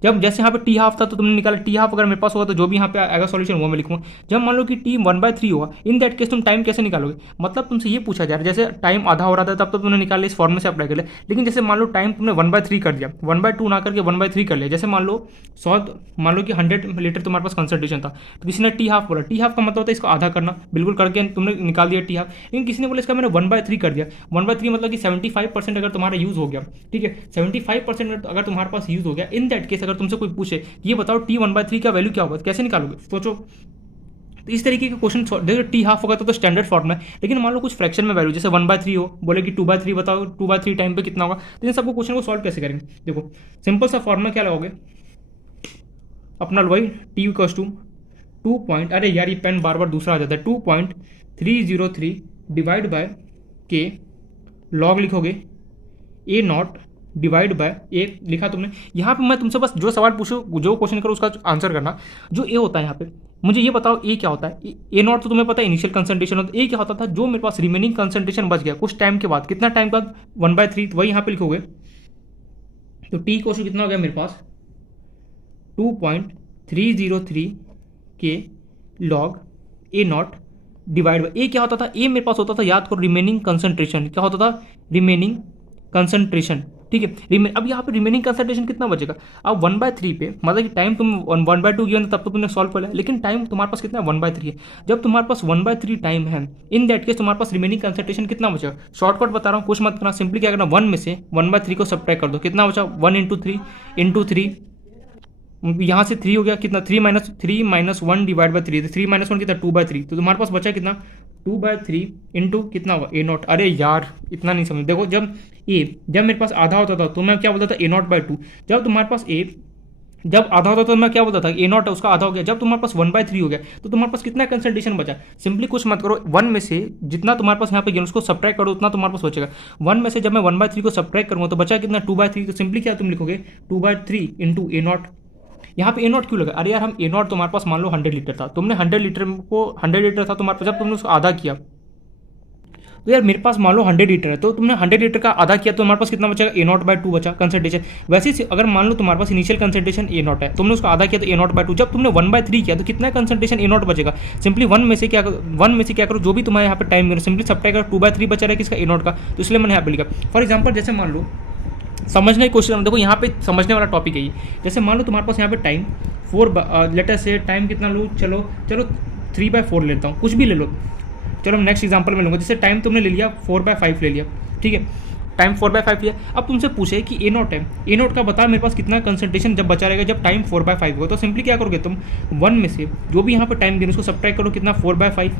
जब जैसे यहाँ पे टी हाफ था तो तुमने निकाला, टी हाफ अगर मेरे पास होगा तो जो भी यहाँ पे आएगा सॉल्यूशन वो मैं लिखूंगा। जब मान लो कि टी 1/3 होगा, इन दैट केस तुम टाइम कैसे निकालोगे, मतलब तुमसे ये पूछा जा रहा है जैसे टाइम आधा हो रहा था तब तो तुमने निकाल लिया, इस फॉर्मूले से अप्लाई कर लिया, लेकिन जैसे मान लो टाइम तुमने 1/3 कर दिया, 1/2 ना करके 1/3 कर लिया, जैसे मान लो 100 लीटर तुम्हारे पास कंसंट्रेशन था, तो किसी ने टी हाफ बोला, टी हाफ का मतलब होता है इसको आधा करना, बिल्कुल करके तुमने निकाल दिया टी हाफ, लेकिन किसी ने बोला इसका मैंने 1/3 कर दिया, 1/3 मतलब कि 75% अगर तुम्हारा यूज हो गया, ठीक है, 75% अगर तुम्हारे पास यूज हो गया, इन दैट केस अगर तुमसे कोई पूछे ये बताओ टी 1/3 का वैल्यू क्या होगा, कैसे निकालोगे, सोचो। तो इस तरीके के क्वेश्चन देखो, टी हाफ होगा तो स्टैंडर्ड फॉर्म है, लेकिन मान लो कुछ फ्रैक्शन में वैल्यू जैसे 1/3 हो, बोले कि 2/3 बताओ, 2/3 टाइम पे कितना होगा, तो इन सबको क्वेश्चन को सॉल्व कैसे करेंगे। देखो सिंपल सा फॉर्मूला क्या लगाओगे अपना, वही टी इक्वल्स टू 2 अरे यार ये पेन बार बार दूसरा आ जाता है, 2.303 डिवाइड बाय के, लॉग लिखोगे A0 डिवाइड बाय ए, लिखा तुमने। यहाँ पे मैं तुमसे बस जो सवाल पूछूं, जो क्वेश्चन करो उसका आंसर करना। जो ए होता है यहाँ पे, मुझे ये बताओ ए क्या होता है। A0 तो तुम्हें पता है इनिशियल कंसंट्रेशन होता है, ए क्या होता था, जो मेरे पास रिमेनिंग कंसंट्रेशन बच गया कुछ टाइम के बाद, कितना टाइम के बाद 1/3, तो वही यहाँ पे लिखोगे, तो टी क्वेश्चन कितना हो गया मेरे पास 2.303 के लॉग A0 डिवाइड बाय ए क्या होता था, ए मेरे पास होता था, याद करो, रिमेनिंग कंसंट्रेशन, क्या होता था, रिमेनिंग कंसंट्रेशन, ठीक है। अब यहाँ पे रिमेनिंग कंसंट्रेशन कितना बचेगा, अब 1/3 पे, मतलब कि टाइम तुम 1/2 गिवन तब तो तुमने सॉल्व कर लिया, लेकिन टाइम तुम्हारे पास कितना है 1/3 है। जब तुम्हारे पास 1/3 टाइम है, इन दैट केस तुम्हारे पास रिमेनिंग कंसंट्रेशन कितना बचेगा, शॉर्टकट बता रहा हूँ, कुछ मत करना, सिंपली क्या करना, 1 में से 1/3 को सब्ट्रैक्ट कर दो, कितना बचा 1 इंटू 3 यहाँ से 3 हो गया, कितना 3 - 1 डिवाइड बाई 3, 3 - 1 कितना 2/3, तो तुम्हारे पास बचा कितना 2/3 इंटू कितना होगा A0। अरे यार इतना नहीं समझ, देखो जब मेरे पास आधा होता था तो मैं क्या बोलता था A0/2, जब तुम्हारे पास जब आधा होता था तो मैं क्या बोलता था A0 है उसका आधा हो गया, जब तुम्हारे पास 1/3 हो गया तो तुम्हारे पास कितना कंसंट्रेशन बचा, सिंपली कुछ मत करो, 1 में से जितना तुम्हारे पास यहाँ पे गिवन उसको सब्ट्रैक्ट करो, उतना तुम्हारे पास बचेगा। 1 में से जब मैं 1/3 को सब्ट्रैक्ट करूँगा तो बचा कितना 2/3, तो सिंपली क्या तुम लिखोगे 2/3 इंटू A0। यहाँ पे A0 क्यों लगा, अरे यार हम A0 तुम्हारे पास मान लो 100 लीटर था, तुमने 100 लीटर को 100 लीटर था तुम्हारे पास, जब तुमने उसको आधा किया तो यार मेरे पास मान लो 100 लीटर है, तो तुमने 100 लीटर का आधा किया तो तुम्हारे पास कितना बचेगा A0/2 बचा कंसंट्रेशन। वैसे ही अगर मान लो तुम्हारे पास इनिशियल कंसंट्रेशन A0 है, तुमने उसको आधा किया तो A0/2, जब तुमने 1/3 किया तो कितना कंसंट्रेशन A0 बचेगा, सिंपली 1 में से क्या करो, जो भी तुम्हारे यहाँ पे टाइम करो, सिंपली सब्ट्रैक्ट करो, 2/3 बचा रहा है किसका A0 का, तो इसलिए मैंने यहाँ पे लिखा। फॉर एग्जाम्पल जैसे मान लो समझने की कोशिश, देखो यहाँ पे समझने वाला टॉपिक है ये, जैसे मान लो तुम्हारे पास यहाँ पे टाइम 4 लेटर से टाइम कितना लो, चलो 3/4 लेता हूँ, कुछ भी ले लो, चलो नेक्स्ट एग्जांपल में लूँगा, जैसे टाइम तुमने ले लिया 4/5 ले लिया, ठीक है, टाइम 4/5 लिया। अब तुमसे पूछे कि A0 है, A0 का बता मेरे पास कितना कंसंट्रेशन जब बचा रहेगा जब टाइम 4/5 होगा, तो सिंपली क्या करोगे तुम 1 में से जो भी यहाँ पे टाइम देना उसको सब्ट्रैक्ट करो, कितना 4/5,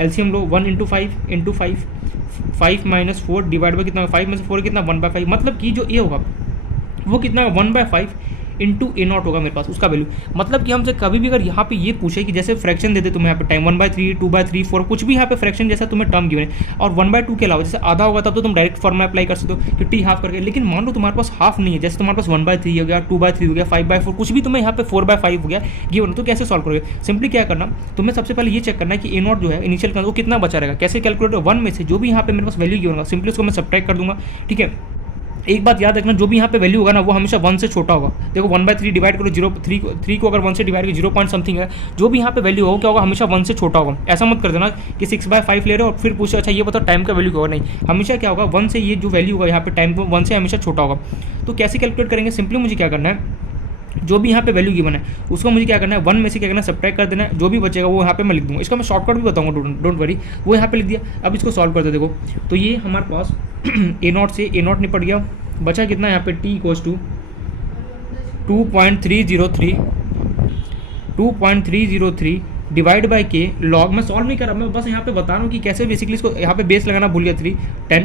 LCM low 1 into 5 - 4 divide by कितना 5 में से 4 कितना 1/5, मतलब कि जो ए होगा वो कितना 1/5 इंटू ए नॉट होगा मेरे पास उसका वैल्यू। मतलब कि हमसे कभी भी अगर यहाँ पे ये पूछे कि जैसे फ्रैक्शन दे दे तुम्हें यहाँ पे टाइम 1/3 2/3 4 कुछ भी यहाँ पे फ्रैक्शन जैसा तुम्हें टर्म गिवन है और 1/2 के अलावा जैसे आधा होगा तब तो तुम डायरेक्ट फॉर्मूला अप्लाई कर सकते हो कि टी हाफ करके। लेकिन मान लो तुम्हारे पास हाफ नहीं है, जैसे तुम्हारे पास 1/3 हो गया 2/3 हो गया 5/4 कुछ भी तुम्हें यहाँ पे 4/5 हो गया गिवन, तो कैसे सॉल्व करोगे? सिंपली क्या करना, तुम्हें सबसे पहले ये चेक करना है कि ए नॉट जो है इनिशियल वो कितना बचा रहेगा। कैसे कैलकुलेट, 1 में से जो भी यहाँ पे मेरे पास वैल्यू गिवन होगा सिंपली उसको मैं सब्ट्रैक्ट कर दूंगा। ठीक है, एक बात याद रखना, जो भी यहाँ पे वैल्यू होगा ना वो हमेशा 1 से छोटा होगा। देखो 1/3 डिवाइड करो 3 को अगर 1 से डिवाइड करो 0 पॉइंट समथिंग है, जो भी यहाँ पे वैल्यू होगा क्या होगा, हमेशा 1 से छोटा होगा। ऐसा मत कर देना कि 6/5 ले रहे हो और फिर पूछो अच्छा ये बताओ टाइम का वैल्यू क्या होगा, नहीं, हमेशा क्या होगा 1 से ये जो वैल्यू होगा यहाँ पे टाइम 1 से हमेशा छोटा होगा। तो कैसे कैलकुलेट करेंगे, सिंपली मुझे क्या करना है, जो भी यहाँ पे वैल्यू गिवन है उसको मुझे क्या करना है 1 में से क्या करना है सब्ट्रैक्ट कर देना है, जो भी बचेगा वो यहाँ पे मैं लिख दूंगा। इसका मैं शॉर्टकट भी बताऊंगा, डोंट वरी, वो यहाँ पे लिख दिया। अब इसको सॉल्व करते देखो, तो ये हमारे पास ए नॉट से ए नॉट निपट गया, बचा कितना यहाँ पे T equals to 2.303 divide by K log. मैं सॉल्व नहीं कर रहा, मैं बस यहाँ पे बता रहा हूँ कि कैसे बेसिकली इसको यहाँ पे बेस लगाना भूल गया 10,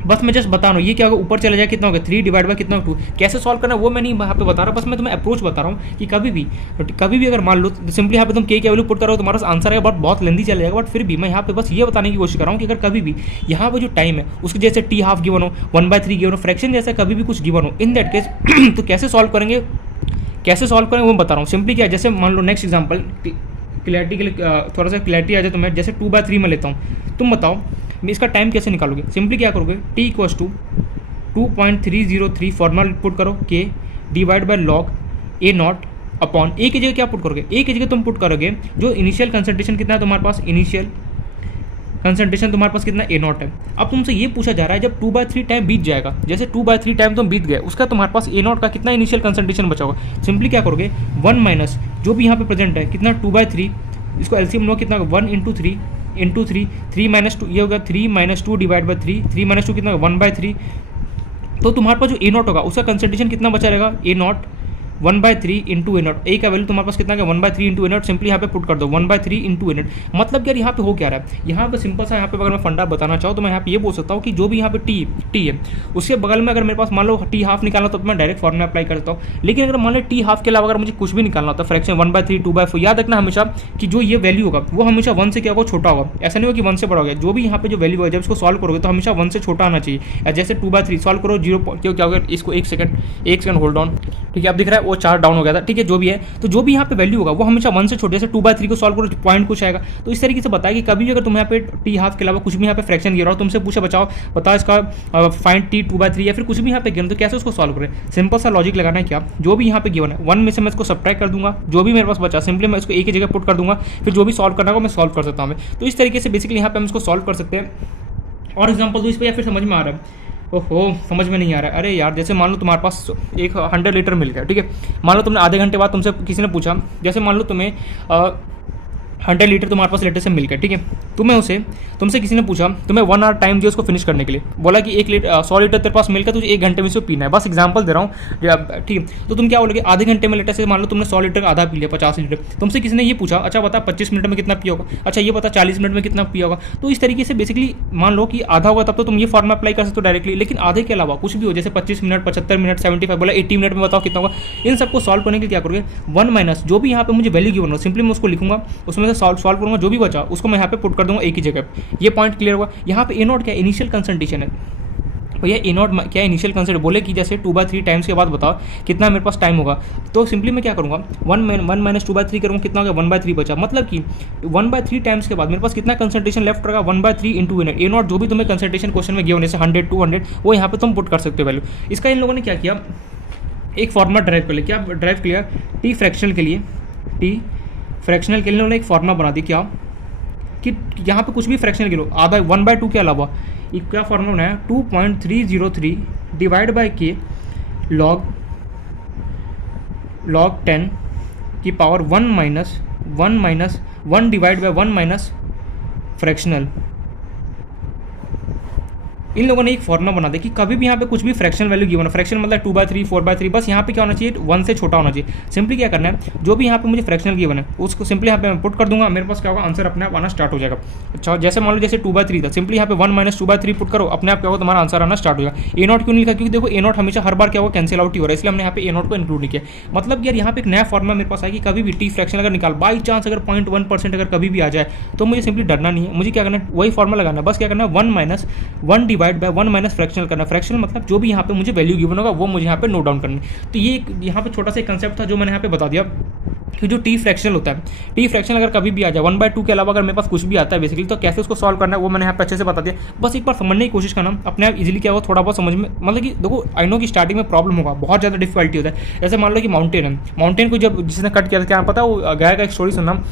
बस मैं जस्ट बता रहा हूँ ये क्या होगा, ऊपर चला जाए कितना होगा 3 डिवाइड बाई कितना 2। कैसे सॉल्व करना है वो मैं नहीं यहाँ पे बता रहा, बस मैं तुम्हें अप्रोच बता रहा हूँ कि कभी भी अगर मान लो सिंपली यहाँ पे तुम के वैल्यू पुट करो तुम्हारा आंसर है बहुत लेंदी चला जाएगा। बट फिर भी मैं यहाँ पे बस ये बताने की कोशिश कर रहा हूँ कि अगर कभी भी यहाँ पे जो टाइम है उसके जैसे टी हाफ गिवन हो 1/3 गिवन हो फ्रैक्शन जैसा कभी भी कुछ गिवन हो, इन दैट केस तो कैसे सॉल्व करेंगे वो बता रहा हूँ। सिंपली क्या, जैसे मान लो नेक्स्ट एग्जाम्पल क्लैरिटी के लिए थोड़ा सा क्लैरिटी आ जाए तो मैं जैसे 2/3 में लेता हूँ, तुम बताओ मैं इसका टाइम कैसे निकालोगे। सिंपली क्या करोगे, t equals to 2.303 formula put करो के divide by log a nought upon a की जगह क्या पुट करोगे, ए की जगह तुम पुट करोगे जो इनिशियल कंसंट्रेशन कितना है तुम्हारे पास, इनिशियल कंसंट्रेशन तुम्हारे पास कितना ए नॉट है। अब तुमसे ये पूछा जा रहा है जब 2/3 टाइम बीत जाएगा, जैसे 2/3 टाइम तुम बीत गए उसका तुम्हारे पास ए नॉट का कितना इनिशियल कंसंट्रेशन बचा होगा। सिंपली क्या करोगे 1 माइनस जो भी यहाँ पे प्रेजेंट है कितना 2/3, इसको एलसीएम लो कितना 1 इंटू 3 माइनस 2 ये होगा 3 माइनस 2 डिवाइड बाई 3 माइनस 2 कितना 1/3। तो तुम्हारे पास जो ए नॉट होगा उसका कंसंट्रेशन कितना बचा रहेगा ए नॉट 1/3 इंटू ए नॉट। ए का वैल्यू तुम्हारे पास कितना है 1/3 इंटू ए नॉट, सिंपली यहाँ पे पुट कर दो 1/3 इंटू ए नॉट। मतलब यार यहाँ पे हो क्या रहा है, यहाँ पे सिंपल सा यहाँ पे अगर मैं फंडा बताना चाहूँ तो मैं यहाँ पे ये बोल सकता हूँ कि जो भी यहाँ पे टी है उसके बगल में अगर मेरे पास मान लो टी हाफ निकालना तो मैं डायरेक्ट फॉर्मूला अप्लाई करता हूँ। लेकिन अगर मान लो टी हाफ के अलावा अगर मुझे कुछ भी निकालना होता है फ्रैक्शन 1/3 2/4, याद रखना हमेशा कि जो ये वैल्यू होगा वो हमेशा 1 से क्या होगा छोटा होगा। ऐसा नहीं होगा कि 1 से बड़ा होगा, जो भी यहाँ पे जो वैल्यू होगा जब इसको सॉल्व करोगे तो हमेशा 1 से छोटा आना चाहिए। जैसे 2/3 सॉल्व करो 0 क्या होगा, इसको एक सेकंड होल्ड ऑन, ठीक है, अब दिख रहा है वो 4 डाउन हो गया था, ठीक है, जो भी है। तो जो भी यहाँ पे वैल्यू होगा वो हमेशा 1 से छोटे, जैसे 2/3 को सॉल्व करो पॉइंट कुछ आएगा। तो इस तरीके से बताया कि कभी भी अगर तुम यहाँ पे टी हाफ के अलावा कुछ भी यहाँ पे फ्रैक्शन गिर रहा हो, तुमसे पूछा बताओ इसका फाइंड टी 2/3 या फिर कुछ भी यहाँ पे गिवन, तो कैसे उसको सॉल्व करें। सिंपल सा लॉजिक लगाना है, क्या जो भी यहाँ पे गिवन है 1 में से मैं इसको सब्ट्रैक्ट कर दूंगा, जो भी मेरे पास बचा सिंपली मैं इसको एक ही जगह पुट कर दूंगा, फिर जो भी सॉल्व करना होगा मैं सॉल्व कर सकता हूँ। तो इस तरीके से बेसिकली यहाँ पे हम इसको सॉल्व कर सकते हैं। और एग्जाम्पल दो इस पर या फिर समझ में आ रहा है, ओहो समझ में नहीं आ रहा है। अरे यार जैसे मान लो तुम्हारे पास एक 100 लीटर मिल गया, ठीक है, मान लो तुमने आधे घंटे बाद तुमसे किसी ने पूछा, जैसे मान लो तुम्हें 100 लीटर तुम्हारे पास लीटर से मिल गया, ठीक है, तुमसे किसी ने पूछा, तुम्हें 1 आवर टाइम दिया उसको फिनिश करने के लिए, बोला कि 100 लीटर तेरे पास मिल गया, तुझे 1 घंटे में इसको पीना है। बस एग्जांपल दे रहा हूँ, ठीक है। तो तुम क्या बोलोगे, आधे घंटे में लीटर से मान लो तुमने 100 लीटर का आधा पी लिया 50 लीटर। तुमसे किसी ने ये पूछा, अच्छा बता 25 मिनट में कितना पिया होगा, अच्छा ये बता 40 मिनट में कितना पिया होगा। तो इस तरीके से बेसिकली मान लो कि आधा होगा तब तो तुम ये फॉर्मूला अप्लाई कर सकते हो डायरेक्टली। लेकिन आधे के अलावा कुछ भी हो, जैसे 25 मिनट 75 मिनट 75 बोला 80 मिनट में बताओ कितना होगा। इन सबको सॉल्व करने के लिए क्या करोगे 1 माइनस जो भी यहाँ पे मुझे वैल्यू गिवन हो सिंपली मैं उसको लिखूंगा, उसमें से सॉल्व करूंगा, जो भी बचा उसको मैं यहाँ पे पुट कर दूंगा एक ही जगह। ये पॉइंट क्लियर हुआ। यहाँ पे ए नॉट क्या इनिशियल कंसंट्रेशन है, भैया ए नॉट क्या इनिशियल कंसंट्रेशन, बोले कि जैसे 2/3 टाइम्स के बाद बताओ कितना मेरे पास टाइम होगा। तो सिंपली मैं क्या करूँगा 1 माइनस 2/3 करूँगा, कितना होगा 1/3 बचा। मतलब कि 1/3 टाइम्स के बाद मेरे पास कितना कंसंट्रेशन लेफ्ट रहेगा 1/3 इंटू ए नॉट। जो भी तुम्हें कंसंट्रेशन क्वेश्चन में गिवन जैसे 100 200 वो यहाँ पे तुम पुट कर सकते हो वैल्यू। इसका इन लोगों ने क्या किया, एक फॉर्मूला ड्राइव कर लिया। क्या ड्राइव किया, टी फ्रैक्शनल के लिए उन्होंने एक फॉर्मूला बना दी, क्या कि यहाँ पे कुछ भी फ्रैक्शनल गिरो आधा 1/2 के अलावा एक क्या फॉर्मूला बनाया 2.303 डिवाइड बाई के लॉग 10 की power 1 divide by 1 minus fractional इन लोगों ने एक फॉर्मुला बना दिया कि कभी भी यहाँ पे कुछ भी फ्रैक्शनल वैल्यू गिवन है, फ्रैक्शन मतलब 2/3 4/3, बस यहाँ पे क्या होना चाहिए 1 से छोटा होना चाहिए। सिंपली क्या करना है, जो भी यहाँ पे मुझे फ्रैक्शनल गिवन है उसको सिंपली यहाँ पे मैं पुट कर दूंगा, मेरे पास क्या होगा आंसर अपने आप आना स्टार्ट हो जाएगा। अच्छा जैसे मान लो जैसे 2/3 था, सिंपली यहाँ पे 1 - 2/3 पुट करो, अपने आप क्या होगा तुम्हारा आंसर आना स्टार्ट हो जाएगा। A0 क्यों नहीं लिखा, क्योंकि देखो A0 हमेशा हर बार क्या होगा कैंसिल आउट ही हो रहा है, इसलिए हमने यहाँ पे A0 को इंक्लूड नहीं किया। मतलब यार यहाँ पे एक नया फॉर्मुला मेरे पास आएगी, कभी भी टी फ्रैक्शन अगर निकाल बाई चांस अगर 0.1% अगर कभी भी आ जाए तो मुझे सिंपली डरना नहीं है, मुझे क्या करना है वही फॉर्मुला लगाना है, बस क्या करना है 1 - 1 डिवाइड बाय 1 - फ्रैक्शनल करना। फ्रैक्शनल मतलब जो भी यहाँ पे मुझे वैल्यू गिवन होगा वो मुझे यहाँ पे नोट डाउन करनी है। तो ये यहाँ पे छोटा सा कंसेप्ट था जो मैंने यहाँ पे बता दिया कि जो टी फ्रैक्शनल होता है, टी फ्रैक्शनल अगर कभी भी आ जाए 1/2 के अलावा अगर मेरे पास कुछ भी आता है बेसिकली, तो कैसे उसको सॉल्व करना है वो मैंने यहाँ पे अच्छे से बता दिया। बस एक बार समझने की कोशिश करना, अपने आप इजीली क्या होगा थोड़ा बहुत समझ में, मतलब कि देखो आई नो कि स्टार्टिंग में प्रॉब्लम होगा, बहुत ज़्यादा डिफिकल्टी होता है। जैसे मान लो कि माउंटेन है, माउंटेन को जब जिसने कट किया था क्या पता, वो गाय का एक स्टोरी सुनना,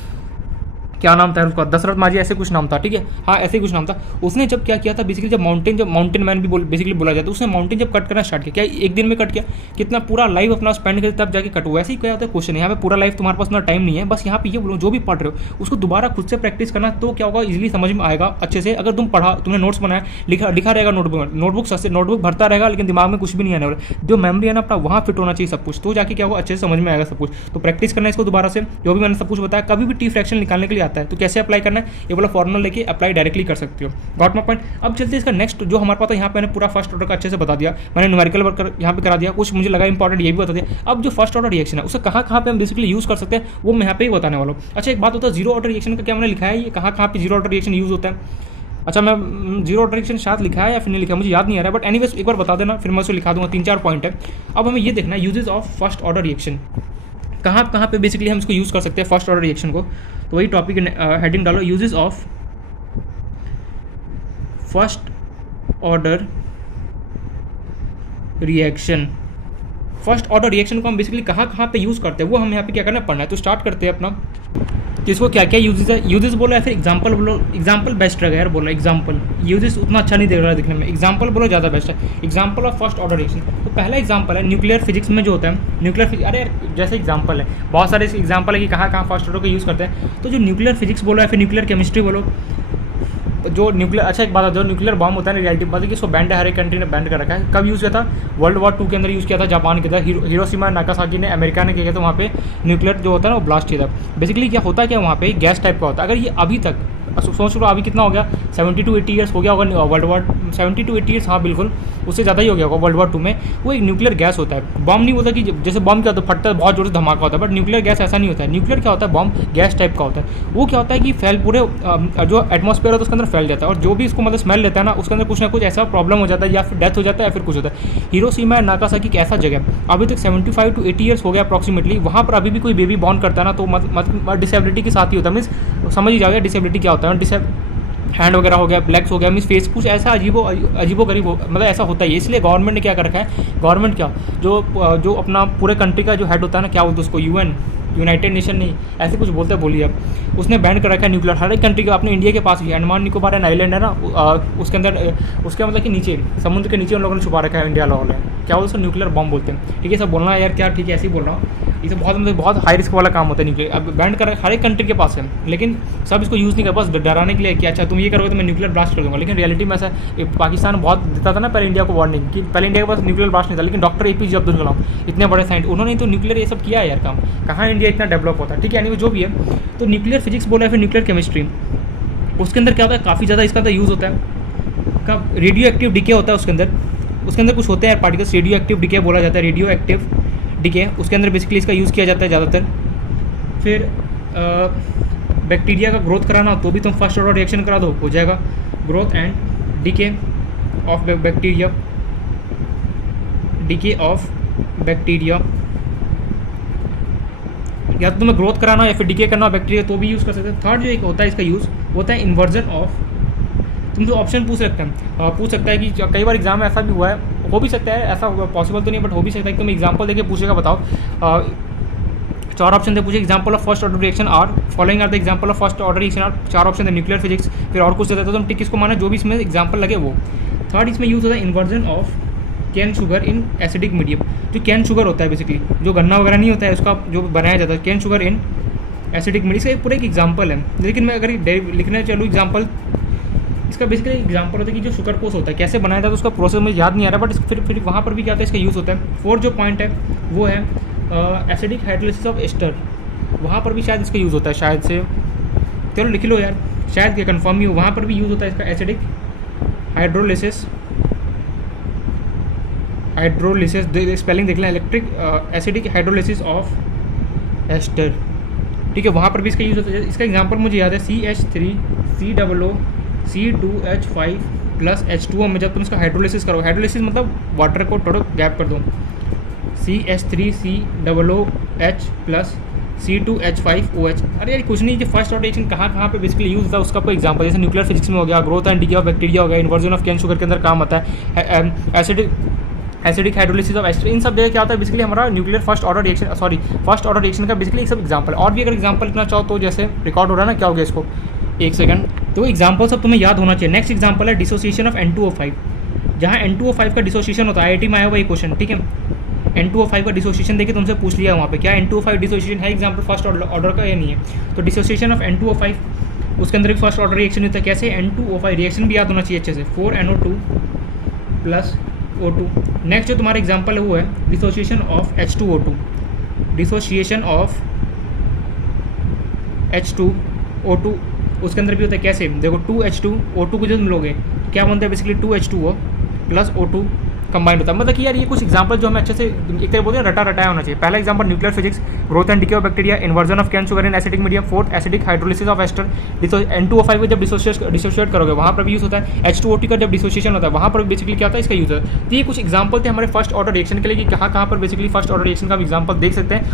क्या नाम था उसका, दशरथ माझी ऐसे कुछ नाम था, ठीक है, हाँ ऐसे ही कुछ नाम था। उसने जब क्या किया था बेसिकली, जब माउंटेन मैन भी बेसिकली बोला जाता है, उसने माउंटेन जब कट करना स्टार्ट किया, क्या एक दिन में कट किया, कितना पूरा लाइफ अपना स्पेंड करके तब जाके कट हुआ। ऐसे ही क्या होता है क्वेश्चन, यहाँ पे पूरा लाइफ तुम्हारे पास इतना टाइम नहीं है, बस यहाँ पे ये बोलो जो भी पढ़ रहे हो उसको दोबारा खुद से प्रैक्टिस करना, तो क्या होगा इजीली समझ में आएगा अच्छे से। अगर तुम पढ़ा, तुमने नोट्स बनाया, लिखा रहेगा नोटबुक भरता रहेगा, लेकिन दिमाग में कुछ भी नहीं आने वाला, जो मेमोरी है ना अपना वहाँ फिट होना चाहिए सब कुछ, तो जाके क्या होगा अच्छे से समझ में आएगा सब कुछ। तो प्रैक्टिस करना इसको दोबारा से, जो भी मैंने सब कुछ बताया। कभी भी टी फ्रैक्शन निकालने के लिए आता है तो कैसे अप्लाई करना है, ये वाला फॉर्मूला लेके अप्लाई डायरेक्टली कर सकते हो। Got my point. अब चलते इसका नेक्स्ट जो हमारे पास है, यहाँ पे मैंने पूरा फर्स्ट ऑर्डर का अच्छे से बता दिया, मैंने न्यूमेरिकल वर्क यहाँ पे करा दिया, कुछ मुझे लगा इंपॉर्टेंट ये भी बता दिया। अब जो फर्स्ट ऑर्डर रिएक्शन है उसे कहाँ पे हम बेसिकली यूज़ कर सकते हैं वो मैं यहाँ पे ही बताने वाला हूँ। अच्छा एक बात होता है, जीरो ऑर्डर रिएक्शन का क्या मैंने लिखा है, ये कहाँ पे जीरो ऑर्डर रिएक्शन यूज़ होता है। अच्छा मैं जीरो ऑर्डर रिएक्शन शायद लिखा है या फिर नहीं लिखा, मुझे याद नहीं आ रहा है, बट एनीवेज एक बार बता देना, फिर मैं उसे लिखा दूंगा। 3-4 पॉइंट है। अब हमें ये देखना है uses of first order reaction, कहाँ पे बेसिकली हम इसको यूज़ कर सकते हैं फर्स्ट ऑर्डर रिएक्शन को। तो वही टॉपिक हेडिंग डालो, uses of first order reaction. First order reaction को हम बेसिकली कहाँ पे यूज़ करते हैं वो हम यहाँ पे क्या करना पढ़ना है। तो स्टार्ट करते हैं अपना, इसको क्या क्या यूजेस है, यूजेस बोलो या फिर एग्जांपल बोलो। एग्जांपल बेस्ट रहेगा यार, बोलो एग्जांपल, यूजेस उतना अच्छा नहीं देख रहा है दिखने में, एग्जांपल बोलो ज़्यादा बेस्ट है। Example of first order reaction, तो पहला एग्जांपल है न्यूक्लियर फिजिक्स में जो होता है, न्यूक्लियर फिजिक्स, अरे यार जैसे एग्जांपल है, बहुत सारे एग्जांपल है कि कहाँ फर्स्ट ऑर्डर को यूज़ करते हैं। तो जो न्यूक्लियर फिजिक्स बोलो या फिर न्यूक्लियर केमिस्ट्री बोलो, जो न्यूक्लियर, अच्छा एक बात है, जो न्यूक्लियर बॉम्ब होता है ना, रियलिटी बात है कि इसको बैंड है, हर एक कंट्री ने बैंड कर रखा है। कब यूज़ किया था, World War II के अंदर यूज़ किया था, जापान के अंदर हिरोशिमा नागासाकी ने, अमेरिका ने किया था, वहाँ पे न्यूक्लियर जो होता है ना वो ब्लास्ट किया था। बेसिकली क्या होता है, क्या वहाँ पे गैस टाइप का होता है। अगर ये अभी तक सोच लो, अभी कितना हो गया, 70 to 80 ईयर्स हो गया होगा वर्ल्ड वार, 70 to 80 ईयर्स, हाँ बिल्कुल उससे ज़्यादा ही हो गया होगा वर्ल्ड वार 2 में। वो एक न्यूक्लियर गैस होता है, बॉम्ब नहीं होता कि जैसे बॉम्ब क्या होता है फटता है बहुत जोर से धमाका होता है, बट न्यूक्लियर गैस ऐसा नहीं होता है। न्यूक्लियर क्या होता है, बॉम्ब गैस टाइप का होता है। वो क्या होता है कि फैल पूरे जो एटमॉस्फेयर होता है उसके अंदर फैल जाता है, और जो भी इसको मतलब स्मेल लेता है ना उसके अंदर कुछ ना कुछ ऐसा प्रॉब्लम हो जाता है, या फिर डेथ हो जाता है या फिर कुछ होता है। हिरोशिमा नागासाकी एक ऐसा जगह अभी तक 75 to 80 ईयर्स हो गया अप्रॉक्सीमेटली, वहाँ पर अभी भी कोई बेबी बॉर्न करता है ना तो मतलब डिसेबिलिटी के साथ ही होता है। मीन्स समझ ही जाओगे डिसेबिलिटी क्या होता है, हैंड वगैरह हो गया, ब्लैक्स हो गया, मीन्स फेस कुछ ऐसा अजीबो गरीब मतलब ऐसा होता है। इसलिए गवर्नमेंट ने क्या कर रखा है, गवर्नमेंट क्या जो अपना पूरे कंट्री का जो हेड होता है ना, क्या बोलते हैं उसको, यूनाइटेड नेशन नहीं ऐसे कुछ बोलते हैं, बोलिए अब, उसने बैन कर रखा है न्यूक्लियर हर एक कंट्री का। अपने इंडिया के पास भी अंडमान निकोबार एंड आइलैंड है ना, उसके अंदर उसके मतलब कि नीचे समुद्र के नीचे उन लोगों ने छुपा रखा है इंडिया लोगों ने, क्या बोलते हैं न्यूक्लियर बॉम्ब बोलते हैं। ठीक है सब बोलना है यार, क्या ठीक है ऐसे ही बोल रहा हूँ, ये सब बहुत हाई रिस्क वाला काम होता है न्यूक्लियर। अब बैन कर हर एक कंट्री के पास है, लेकिन सब इसको यूज़ नहीं कर, बस डराने के लिए कि अच्छा तुम ये करोगे तो मैं न्यूक्लियर ब्लास्ट कर दूंगा। लेकिन रियलिटी में ऐसा पाकिस्तान बहुत देता था ना पहले इंडिया को वार्निंग कि पहले इंडिया के पास न्यूक्लियर ब्लास्ट नहीं था, लेकिन डॉक्टर APJ अब्दुल कलाम इतने बड़े साइंटिस्ट, उन्होंने तो न्यूक्लियर ये सब किया है यार काम, कहाँ इंडिया इतना डेवलप होता है। ठीक है यानी जो भी है, तो न्यूक्लियर फिजिक्स बोला है, फिर न्यूक्लियर केमिस्ट्री, उसके अंदर क्या होता है काफ़ी ज़्यादा इसका यूज़ होता है। कब रेडियो एक्टिव डिके होता है उसके अंदर कुछ होते हैं पार्टिकल्स, रेडियो एक्टिव डिके बोला जाता है, रेडियो एक्टिव डिके, उसके अंदर बेसिकली इसका यूज़ किया जाता है ज़्यादातर। फिर बैक्टीरिया का ग्रोथ कराना तो भी तुम फर्स्ट ऑर्डर रिएक्शन करा दो, हो जाएगा growth and decay of bacteria, decay of bacteria, या तो तुम्हें ग्रोथ कराना या फिर डिके करना बैक्टीरिया तो भी यूज़ कर सकते हैं। थर्ड जो एक होता है इसका यूज़ होता है इन्वर्जन ऑफ, तुमसे ऑप्शन पूछ सकता है कि कई बार एग्जाम में ऐसा भी हुआ है, हो भी सकता है, ऐसा पॉसिबल तो नहीं बट हो भी सकता है कि तुम एग्जाम्पल देके पूछेगा, बताओ 4 ऑप्शन दे पूछे, example of first order reaction are following are the example of first order reaction are, 4 option है न्यूक्लियर फिजिक्स, फिर और कुछ देता है तो तुम टिक इसको माना जो भी इसमें एग्जाम्पल लगे वो। थर्ड इसमें यूज़ होता है inversion of cane sugar in acidic medium, जो कैन शुगर होता है बेसिकली जो गन्ना वगैरह नहीं होता है उसका जो बनाया जाता है, can sugar in acidic medium, इसका पूरा एक एग्जाम्पल है। लेकिन मैं अगर लिखने चलूँ एग्जाम्पल इसका बेसिकली एग्जांपल होता है कि जो शुगर कोस होता है कैसे बनाया जाता है, उसका प्रोसेस मुझे याद नहीं आ रहा, बट फिर वहाँ पर भी क्या होता है इसका यूज़ होता है। 4 जो पॉइंट है वो है एसिडिक हाइड्रोलिसिस ऑफ एस्टर, वहाँ पर भी शायद इसका यूज़ होता है शायद से, चलो लिख लो यार, शायद क्या कन्फर्म ही हो, वहाँ पर भी यूज़ होता है इसका एसिडिक हाइड्रोलिसिस स्पेलिंग देख लें, electric acidic hydrolysis of ester, ठीक है, वहाँ पर भी इसका यूज़ होता है। इसका एग्जांपल मुझे याद है CH3COO C2H5 प्लस H2O में जब तुम इसका हाइड्रोलिसिस करो, हाइड्रोलिसिस मतलब वाटर को थोड़ा गैप कर दो, CH3COOH प्लस C2H5OH। अरे यार कुछ नहीं, जो फर्स्ट ऑर्डर रिएक्शन कहाँ पे बेसिकली यूज़ होता है उसका कोई एग्जांपल, जैसे न्यूक्लियर फिजिक्स में हो गया, growth and decay of bacteria हो गया, इन्वर्जन ऑफ कैन शुगर के अंदर काम आता है, एसिडिक हाइड्रोलिसिस ऑफ एस्टर, इन सब जगह क्या होता है बेसिकली हमारा न्यूक्लियर फर्स्ट ऑर्डर रिएक्शन का बेसिकली एक सब एग्जांपल। और भी अगर एग्जांपल लिखना चाहो तो जैसे रिकॉर्ड हो रहा है ना, क्या हो गया इसको, एक सेकंड, तो एग्जांपल सब तुम्हें याद होना चाहिए। नेक्स्ट एग्जांपल है डिसोसिएशन ऑफ N2O5, जहाँ N2O5 का डिसोसिएशन होता है, IIT में आया हुआ ये क्वेश्चन, ठीक है, N2O5 का डिसोसिएशन देखिए तुमसे पूछ लिया वहाँ पे, क्या N2O5 डिसोसिएशन है एग्जांपल फर्स्ट ऑर्डर का या नहीं है, तो डिसोसिएशन ऑफ N2O5 उसके अंदर भी फर्स्ट ऑर्डर रिएक्शन होता है, कैसे N2O5 रिएक्शन भी याद होना चाहिए अच्छे से, 4NO2 प्लस O2। नेक्स्ट जो तुम्हारा एग्जांपल है वो है dissociation of H2O2, dissociation of H2O2 उसके अंदर भी होता है कैसे, देखो 2H2O2 को जो तुम लोगे क्या बनता है basically 2H2O plus O2 combined होता है। मतलब कि यार ये कुछ एग्जांपल जो हमें अच्छे से एक तरह बोलते हैं रटाया होना चाहिए। पहला example nuclear physics, growth and decay of bacteria, inversion of cane sugar in acidic medium, fourth acidic hydrolysis of ester, N2O5 को जब डिसोशिएट करोगे वहाँ पर भी यूज़ होता है, H2O2 का जब डिसोसिएशन होता है वहाँ पर बेसिकली क्या होता है इसका यूज़ होता है। तो ये कुछ एग्जांपल थे हमारे फर्स्ट ऑर्डर रिएक्शन के लिए कि कहाँ पर बेसिकली फर्स्ट ऑर्डर रिएक्शन का एग्जांपल देख सकते हैं।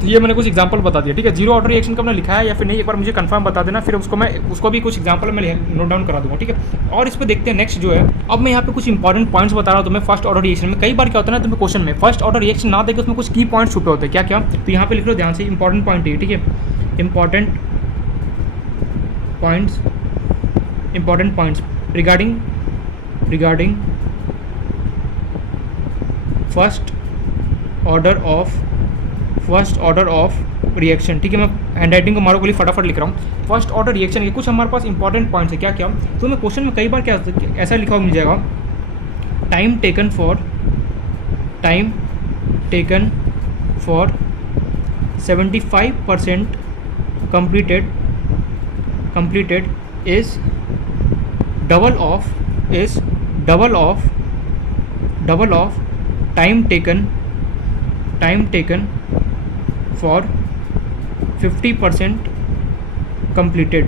तो ये मैंने कुछ एग्जांपल बता दिया, ठीक है। जीरो ऑर्डर रिएक्शन का मैंने लिखा है या फिर नहीं एक बार मुझे कंफर्म बता देना, फिर उसको भी कुछ एग्जांपल मैं नोट डाउन करा दूंगा, ठीक है। और इस पर देखते हैं नेक्स्ट जो है, अब मैं यहाँ पे कुछ इंपॉर्टेंट पॉइंट्स बता रहा हूँ तुम्हें फर्स्ट ऑर्डर रिएक्शन में। कई बार क्या होता है ना तुम्हें क्वेश्चन में फर्स्ट ऑर्डर रिएक्शन ना देखे उसमें कुछ की पॉइंट्स छुपे होते हैं, क्या क्या, तो यहाँ पे लिख लो ध्यान से, इंपॉर्टेंट पॉइंट है, ठीक है, important points regarding first order of reaction, ठीक है। मैं हैंडराइटिंग को मारो गोली फटाफट लिख रहा हूँ। फर्स्ट ऑर्डर रिएक्शन के कुछ हमारे पास इंपॉर्टेंट पॉइंट्स है, क्या क्या, तो मैं क्वेश्चन में कई बार क्या ऐसा लिखा हुआ मिल जाएगा, time taken for 75% completed is double of time taken for 50% completed।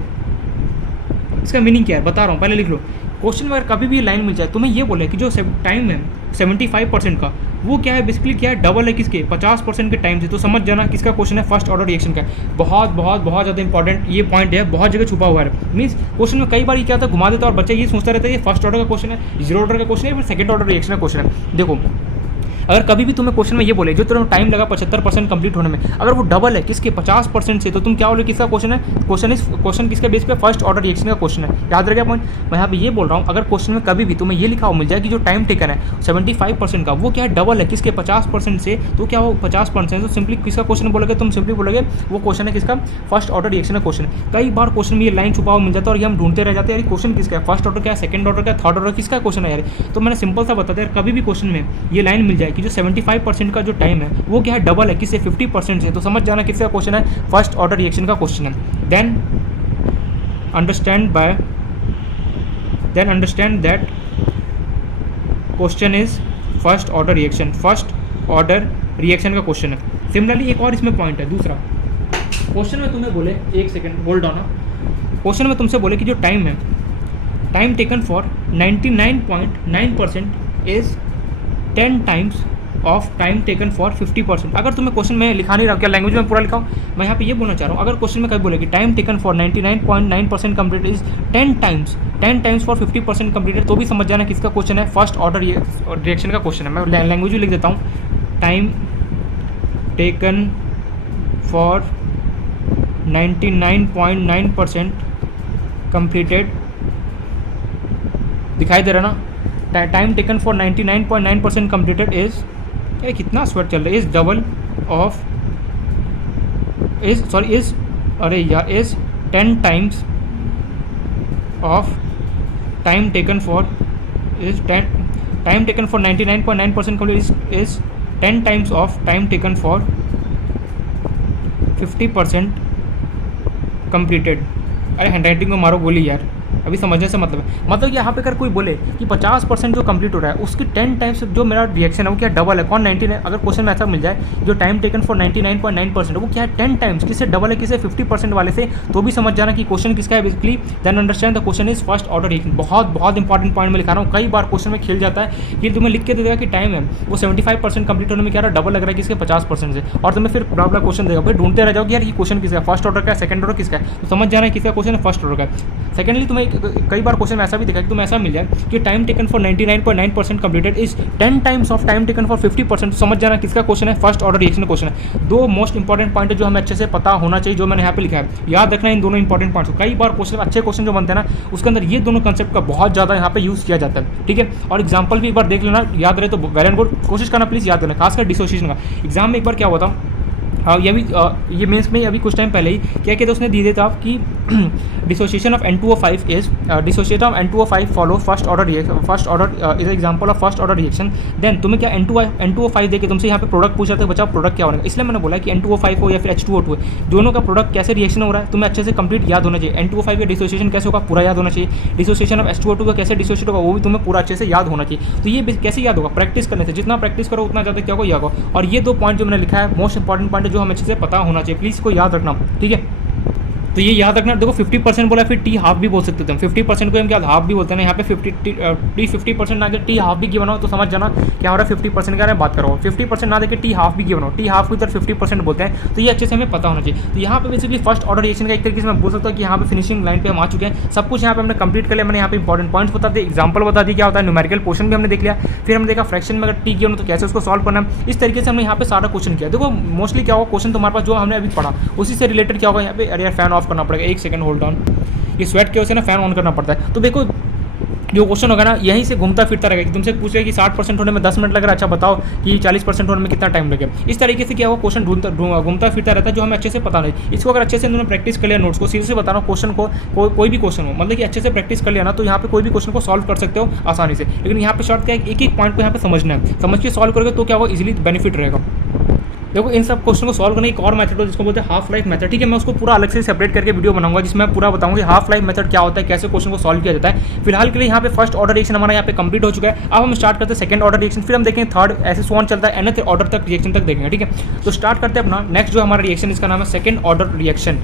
इसका मीनिंग क्या है बता रहा हूँ, पहले लिख लो। क्वेश्चन में अगर कभी भी लाइन मिल जाए तो मैं ये बोला कि जो टाइम है 75% का वो क्या है बेसिकली, क्या है डबल है किसके 50% के टाइम से, तो समझ जाना किसका क्वेश्चन है फर्स्ट ऑर्डर रिएक्शन का। बहुत ज़्यादा इंपॉर्टेंट ये पॉइंट है, बहुत जगह छुपा हुआ है। मीन्स क्वेश्चन में कई बार ये क्या होता है घुमा देता है और बच्चा ये सोचता रहता है ये फर्स्ट ऑर्डर का क्वेश्चन है, जीरो ऑर्डर का क्वेश्चन है, फिर सेकंड ऑर्डर रिएक्शन का क्वेश्चन है। देखो अगर कभी भी तुम्हें क्वेश्चन में ये बोले जो तुम्हें टाइम लगा 75% कंप्लीट होने में, अगर वो डबल है किसके 50% से, तो तुम क्या बोलोगे किसका क्वेश्चन है, क्वेश्चन किसके बेस पे फर्स्ट ऑर्डर रिएक्शन का क्वेश्चन है। याद रखिए पॉइंट, मैं यहाँ पे ये बोल रहा हूँ अगर क्वेश्चन में कभी भी तुम्हें ये लिखा हो मिल जाए कि जो टाइम टेकन है 75% का वो क्या है डबल है किसके 50% से, तो क्या वो 50% तो सिंपली किसका क्वेश्चन बोलोगे, तुम सिंपली बोलोगे वो क्वेश्चन है किसका फर्स्ट ऑर्डर रिएक्शन का क्वेश्चन। कई बार क्वेश्चन में ये लाइन छुपा हुआ मिल जाता है और ये हम ढूंढते रह जाते हैं यार क्वेश्चन किसका है, फर्स्ट ऑर्डर क्या, सेकंड ऑर्डर क्या, थर्ड ऑर्डर किसका क्वेश्चन है यार। तो मैंने सिंपल सा बताया यार कभी भी क्वेश्चन में ये लाइन मिल जाए कि जो 75% का जो टाइम है वो क्या है डबल है किससे 50% से, तो समझ जाना किसका क्वेश्चन है फर्स्ट ऑर्डर रिएक्शन का क्वेश्चन है। Then understand that question is first order reaction का क्वेश्चन है। सिमिलरली एक और इसमें पॉइंट है दूसरा, क्वेश्चन में तुम्हें बोले एक सेकंड होल्ड ऑन, क्वेश्चन में तुमसे बोले कि जो टाइम है time taken for 99.9% is 10 times of time taken for 50%। अगर तुम्हें क्वेश्चन में लिखा नहीं रहा, क्या लैंग्वेज में पूरा लिखाऊँ, मैं यहाँ पे ये बोलना चाह रहा हूँ अगर क्वेश्चन में कभी बोले कि time taken for 99.9% complete is 10 times for 50% completed, तो भी समझ जाना किसका क्वेश्चन है फर्स्ट ऑर्डर रिएक्शन का क्वेश्चन है। मैं लैंग्वेज भी लिख देता हूँ, टाइम टेकन फॉर 99.9% कंप्लीटेड, दिखाई दे रहा ना, time taken for 99.9% completed is, ये कितना स्वेट चल रहा है, is double of is 10 times of time taken for 99.9% complete is 10 times of time taken for 50% completed। अरे हैंडराइटिंग में मारो गोली यार, अभी समझने से मतलब कि यहाँ पे अगर कोई बोले कि 50% जो कंप्लीट हो रहा है उसकी 10 टाइम्स जो मेरा रिएक्शन है वो क्या डबल है। कौन 99, अगर क्वेश्चन में ऐसा मिल जाए जो टाइम टेकन फॉर 99.9% वो क्या है 10 टाइम्स, किससे डबल है, किसे 50% वाले से, तो भी समझ जाना कि क्वेश्चन किसका है basically. Then understand the question is first order reaction. बहुत इंपॉर्टेंट पॉइंट में लिखा रहा हूँ, कई बार क्वेश्चन में खेल जाता है कि तुम्हें लिख के दे देगा कि टाइम है वो 75% कंप्लीट होने में क्या रहा डबल लग रहा है किसके 50% से, और तुम्हें फिर बड़ा क्वेश्चन देगा, फिर ढूंढते रह जाओ कि यार ये क्वेश्चन किसका है, फर्स्ट ऑर्डर का है, सेकंड ऑर्डर किसका है, तो समझ जाना है किसका क्वेश्चन है फर्स्ट ऑर्डर का। सेकेंडली तुम्हें कई बार क्वेश्चन में ऐसा भी दिखा कि तुम्हें ऐसा मिल जाए कि time taken for 99.9% completed is 10 times of time taken for 50%, समझ जाना किसका क्वेश्चन है, फर्स्ट ऑर्डर रिएक्शन क्वेश्चन है। दो मोस्ट इंपॉर्टेंट पॉइंट है जो हमें अच्छे से पता होना चाहिए, जो मैंने यहाँ पे लिखा है, याद रखना इन दोनों इंपॉर्टेंट पॉइंट्स। कई बार क्वेश्चन अच्छे क्वेश्चन जो बनते हैं ना उसके अंदर ये दोनों कंसेप्ट का बहुत ज़्यादा यहाँ पे यूज़ किया जाता है, ठीक है। और एग्जाम्पल भी एक बार देख लेना, याद रहे तो वेल एंड गुड, कोशिश करना प्लीज़ याद करना, खासकर डिसोसिएशन का। एग्जाम में एक बार क्या हुआ था, ये मेंस में अभी कुछ टाइम पहले ही क्या कहते हैं उसने दिए थे आप कि dissociation of N2O5 is dissociation of N2O5 follow first order reaction, first order is example of first order reaction. Then तुम्हें क्या N2O5 देके तुमसे यहाँ पे प्रोडक्ट पूछा था, बच्चा प्रोडक्ट क्या होगा, इसलिए मैंने बोला कि N2O5 हो या फिर H2O2 है, दोनों का प्रोडक्ट कैसे रिएक्शन हो रहा है तुम्हें अच्छे से कंप्लीट याद होना चाहिए। N2O5 का डिसोसिएशन कैसे होगा पूरा याद होना चाहिए, डिसोसिएशन ऑफ H2O2 का कैसे डिसोसिएट होगा वो भी तुम्हें पूरा अच्छे से याद होना चाहिए। तो ये कैसे याद होगा, प्रैक्टिस करने से, जितना प्रैक्टिस करो उतना ज़्यादा क्या होगा याद होगा। और ये दो पॉइंट जो मैंने लिखा है मोस्ट इंपॉर्टेंट पॉइंट है जो हमें अच्छे से पता होना चाहिए, प्लीज़ को याद रखना, ठीक है। तो ये याद रखना, देखो 50% बोला फिर टी हाफ भी बोल सकते थे हम, 50% को हम क्या हाफ भी बोलते हैं, यहाँ पे 50% ना टी हाफ भी गिवन हो तो समझ जाना क्या हो रहा है 50% का बात करो, 50% ना देखे टी हाफ भी गिवन हो, टी हाफ को इधर 50% बोलते हैं, तो ये अच्छे से हमें पता होना चाहिए। तो यहाँ पे बेसिकली फर्स्ट ऑर्डर रिएक्शन का एक तरीके से मैं बोल सकता हूँ कि यहाँ पे फिनिशिंग लाइन पे हम आ चुके हैं, सब कुछ यहाँ पे हमने कंप्लीट कर लिया। मैंने यहाँ पे इंपॉर्टेंट पॉइंट्स बता दिए, एग्जाम्पल बता दी क्या होता है, न्यूमेरिकल पोर्शन भी हमने देख लिया, फिर हमने देखा फ्रैक्शन में अगर टी गिवन हो तो कैसे उसको सॉल्व करना है, इस तरीके से हमने यहाँ पे सारा क्वेश्चन किया। देखो मोस्टली क्या होगा क्वेश्चन तुम्हारे पास जो हमने अभी पढ़ा उसी से रिलेटेड क्या होगा यहाँ पे, अरे यार फैन ऑफ करना पड़ेगा, एक सेकंड होल्ड ऑन, ये स्वेट की वजह से ना फैन ऑन करना पड़ता है। तो देखो जो क्वेश्चन होगा ना यहीं से घूमता फिरता रहेगा कि तुमसे पूछेगा कि 60% होने में 10 मिनट लग रहा है, अच्छा बताओ कि 40% होने में कितना टाइम लगेगा। इस तरीके से क्या होगा क्वेश्चन घूमता फिरता रहता है जो हमें अच्छे से पता नहीं। इसको अगर अच्छे से उन्होंने प्रैक्टिस कर लिया, नोट्स को सीधे से बता रहा हूँ, क्वेश्चन को कोई भी क्वेश्चन हो मतलब कि अच्छे से प्रैक्टिस कर लिया ना तो यहाँ पे कोई भी क्वेश्चन को सॉल्व कर सकते हो आसानी से। लेकिन यहाँ पे शॉर्ट क्या है, एक एक पॉइंट को यहाँ पे समझना है, समझ के सॉल्व करोगे तो क्या होगा इजीली बेनिफिट रहेगा। देखो इन सब क्वेश्चन को सॉल्व करने एक और मेथड हो जिसको बोलते हैं हाफ लाइफ मेथड, ठीक है। मैं उसको पूरा अलग से सेपरेट करके वीडियो बनाऊंगा जिसमें मैं पूरा बताऊंगा कि हाफ लाइफ मेथड क्या होता है, कैसे क्वेश्चन को सॉल्व किया जाता है। फिलहाल के लिए यहाँ पे फर्स्ट ऑर्डर रिएक्शन हमारा यहाँ पे कंप्लीट हो चुका है। अब हम स्टार्ट करते हैं सेकंड ऑर्डर रिएक्शन, फिर हम देखेंगे थर्ड, ऐसे सोन चलता है nth ऑर्डर तक रिएक्शन तक देखेंगे, ठीक है। तो स्टार्ट करते हैं अपना नेक्स्ट जो हमारा रिएक्शन, इसका नाम है सेकंड ऑर्डर रिएक्शन।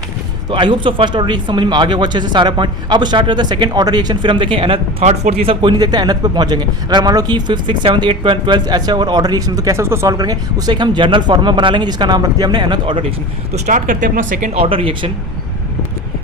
तो I hope so first order reaction समझ में आ गया वो अच्छे से सारा पॉइंट। अब स्टार्ट करते हैं सेकंड ऑर्डर रिएक्शन, फिर हम देखें nth, थर्ड, फोर्थ, ये सब कोई नहीं देखते, nth पे पहुंच जाएंगे। अगर मान लो कि 5th, 6th, 7th, 8th, 12th ऐसे और ऑर्डर रिएक्शन तो कैसे उसको सॉल्व करेंगे, उससे एक हम जनरल फॉर्मूला बना लेंगे जिसका नाम रख दिया हमने nth ऑर्डर रिएक्शन। तो स्टार्ट करते हैं अपना सेकंड ऑर्डर रिएक्शन,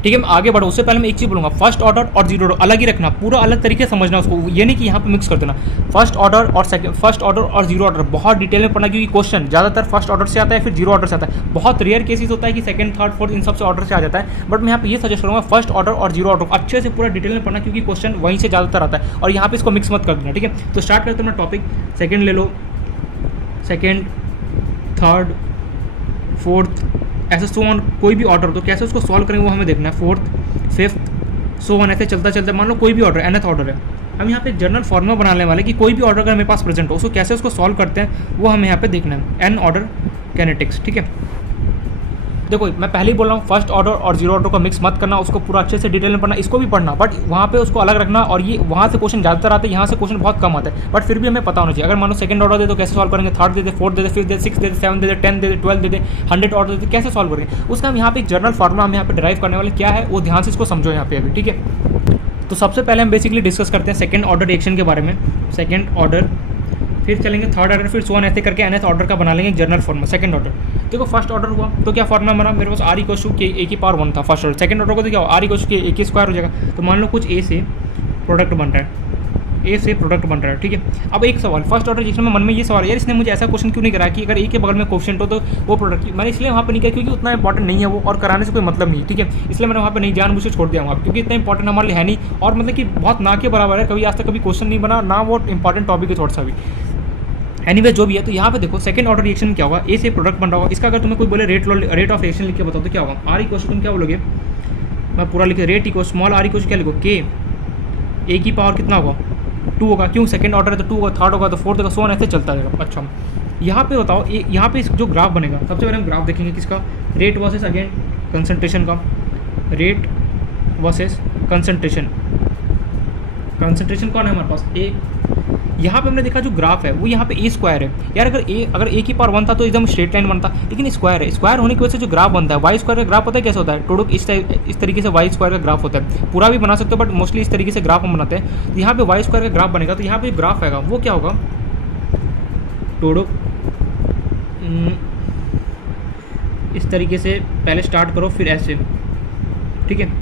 ठीक है। मैं आगे बढ़ो उससे पहले मैं एक चीज़ बोलूँगा, फर्स्ट ऑर्डर और जीरो ऑर्डर अलग ही रखना, पूरा अलग तरीके से समझना उसको, ये नहीं कि यहाँ पे मिक्स कर देना। फर्स्ट ऑर्डर और फर्स्ट ऑर्डर और जीरो ऑर्डर बहुत डिटेल में पढ़ना, क्योंकि क्वेश्चन ज़्यादातर फर्स्ट ऑर्डर से आता है फिर जीरो ऑर्डर से आता है। बहुत रेयर केसेस होता है कि सेकंड, थर्ड, फोर्थ इन सब से ऑर्डर से आ जाता है, बट मैं यहाँ पे ये सजेस्ट करूँगा फर्स्ट ऑर्डर और जीरो ऑर्डर अच्छे से पूरा डिटेल में पढ़ना, क्योंकि क्वेश्चन वहीं से ज़्यादातर आता है और यहाँ पे इसको मिक्स मत कर देना, ठीक है। तो स्टार्ट करते हैं अपना टॉपिक, सेकेंड ले लो, सेकेंड, थर्ड, फोर्थ, ऐसे सो ऑन, कोई भी ऑर्डर तो कैसे उसको सॉल्व करेंगे वो हमें देखना है। फोर्थ, फिफ्थ, सो ऑन, ऐसे चलता चलता मान लो कोई भी ऑर्डर nth ऑर्डर है, हम यहाँ पे जनरल फॉर्मूला बनाने वाले कि कोई भी ऑर्डर अगर मेरे पास प्रेजेंट हो उसको कैसे उसको सॉल्व करते हैं वो हमें यहाँ पे देखना है, n ऑर्डर कैनेटिक्स, ठीक है। देखो मैं पहले ही बोल रहा हूँ फर्स्ट ऑर्डर और जीरो ऑर्डर को मिक्स मत करना, उसको पूरा अच्छे से डिटेल में पढ़ना, इसको भी पढ़ना, बट वहाँ पे उसको अलग रखना। और ये वहाँ से क्वेश्चन ज़्यादातर आते हैं, यहाँ से क्वेश्चन बहुत कम आते हैं, बट फिर भी हमें पता होना चाहिए। अगर मान लो सेकंड ऑर्डर दे तो कैसे सॉल्व करेंगे, थर्ड दे दे, फोर्थ दे दे, फिफ्थ दे, सिक्स दे दे, सेवन दे दे, 10 दे दे, 12 दे दे, 100 ऑर्डर दे, कैसे सॉल्व करेंगे उसका हम यहाँ पे एक जनरल फॉर्मूला हम यहाँ पे ड्राइव करने वाले क्या है वो ध्यान से इसको समझो यहाँ पे अभी, ठीक है। तो सबसे पहले हम बेसिकली डिस्कस करते हैं सेकंड ऑर्डर रिएक्शन के बारे में, सेकंड ऑर्डर, फिर चलेंगे थर्ड ऑर्डर, फिर सो ऑन ऐसे करके nth ऑर्डर का बना लेंगे जनरल फॉर्मूला। सेकंड ऑर्डर देखो फर्स्ट ऑर्डर हुआ तो क्या फॉर्मूला बना, मेरे पास r इक्वल टू के a की पावर 1 था फर्स्ट ऑर्डर। सेकंड ऑर्डर को तो क्या हो r इक्वल टू के a की स्क्वायर हो जाएगा। तो मान लो कुछ a से प्रोडक्ट बन रहा है, ए से प्रोडक्ट बन रहा है, ठीक है। अब एक सवाल फर्स्ट ऑर्डर जिसमें मन में ये सवाल है यार इसने मुझे ऐसा क्वेश्चन क्यों नहीं करा कि अगर ए के बगल में कोफिशिएंट हो तो वो प्रोडक्ट, मैंने इसलिए वहाँ पे नहीं किया क्योंकि उतना इंपॉर्टेंट नहीं है वो और कराने से कोई मतलब नहीं है, ठीक है। इसलिए मैंने वहाँ पे नहीं जानबूझ के छोड़ दिया वहाँ, क्योंकि इतना इंपॉर्टेंट हमारे लिए है नहीं और मतलब कि बहुत ना के बराबर है, कभी आज तक कभी क्वेश्चन नहीं बना ना, वो इंपॉर्टेंट टॉपिक है थोड़ा सा भी। एनीवे जो भी है, तो यहाँ पे देखो सेकंड ऑर्डर रिएक्शन में क्या होगा, ए से प्रोडक्ट बन रहा होगा, इसका अगर तुम्हें कोई बोले रेट ऑफ रिएक्शन लिख के बताओ तो क्या होगा, आर इक्वल तुम क्या बोलोगे, मैं पूरा लिखे rate equal small R equal क्या लिखो के ए की पावर कितना होगा 2 होगा, क्यों सेकंड ऑर्डर है तो 2 होगा, थर्ड होगा तो 4 होगा, सो ऑन ऐसे चलता रहेगा। अच्छा यहाँ पे बताओ यहाँ पे जो ग्राफ बनेगा, सबसे पहले हम ग्राफ देखेंगे किसका, रेट वर्सेस अगेन कंसंट्रेशन का, रेट वर्सेस कंसंट्रेशन। कंसंट्रेशन कौन है हमारे पास, ए। यहाँ पे हमने देखा जो ग्राफ है वो यहाँ पे ए स्क्वायर है यार, अगर ए की पावर 1 था तो एकदम स्ट्रेट लाइन बनता, लेकिन स्क्वायर है, स्क्वायर होने की वजह से जो ग्राफ बनता है वाई स्क्वायर का ग्राफ होता है कैसे होता है, टोडो इस तरीके से वाई स्क्वायर का ग्राफ होता है, पूरा भी बना सकते हो बट मोस्टली इस तरीके से ग्राफ हम बनाते हैं। तो यहाँ पे वाई स्क्वायर का ग्राफ बनेगा, तो यहाँ पे ग्राफ आएगा वो क्या होगा, टोडो इस तरीके से पहले स्टार्ट करो, फिर ऐसे, ठीक है,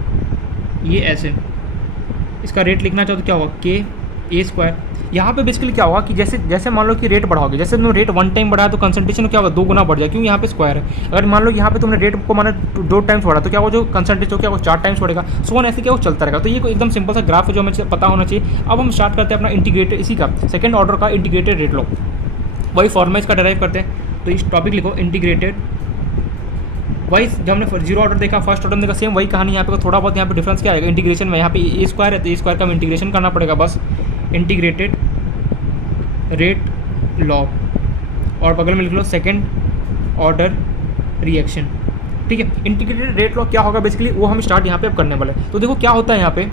ये ऐसे, इसका रेट लिखना चाहो तो क्या होगा के ए स्क्वायर। यहाँ पे बेसिकली क्या होगा कि जैसे जैसे मान लो कि रेट बढ़ाओगे, जैसे तुमने रेट 1 टाइम बढ़ाया तो कंसंट्रेशन क्या होगा 2 गुना बढ़ जाए, क्योंकि यहाँ पे स्क्वायर है। अगर मान लो यहाँ पे तुमने रेट को माने 2 टाइम्स बढ़ा तो क्या होगा, जो कंसंट्रेशन क्या होगा 4 टाइम्स बढ़ेगा, सो ऑन ऐसे क्या वो चलता रहेगा। तो ये कोई एकदम सिंपल सा ग्राफ है जो हमें पता होना चाहिए। अब हम स्टार्ट करते हैं अपना इंटीग्रेटेड, इसी का सेकंड ऑर्डर का इंटीग्रेटेड रेट लो, वही फॉर्मूला इसका डिराइव करते हैं। तो इस टॉपिक लिखो इंटीग्रेटेड, वही जब हमने जीरो ऑर्डर देखा फर्स्ट ऑर्डर देखा सेम वही कहानी, यहाँ पे थोड़ा बहुत यहाँ पे डिफरेंस क्या आएगा इंटीग्रेशन में, यहाँ पे ए स्क्वायर है तो ए स्क्वायर का इंटीग्रेशन करना पड़ेगा बस, इंटीग्रेटेड रेट लॉ, और बगल में लिख लो सेकेंड ऑर्डर रिएक्शन, ठीक है। इंटीग्रेटेड रेट लॉ क्या होगा बेसिकली वो हम स्टार्ट यहाँ पे अब करने वाले हैं। तो देखो क्या होता है यहाँ पे,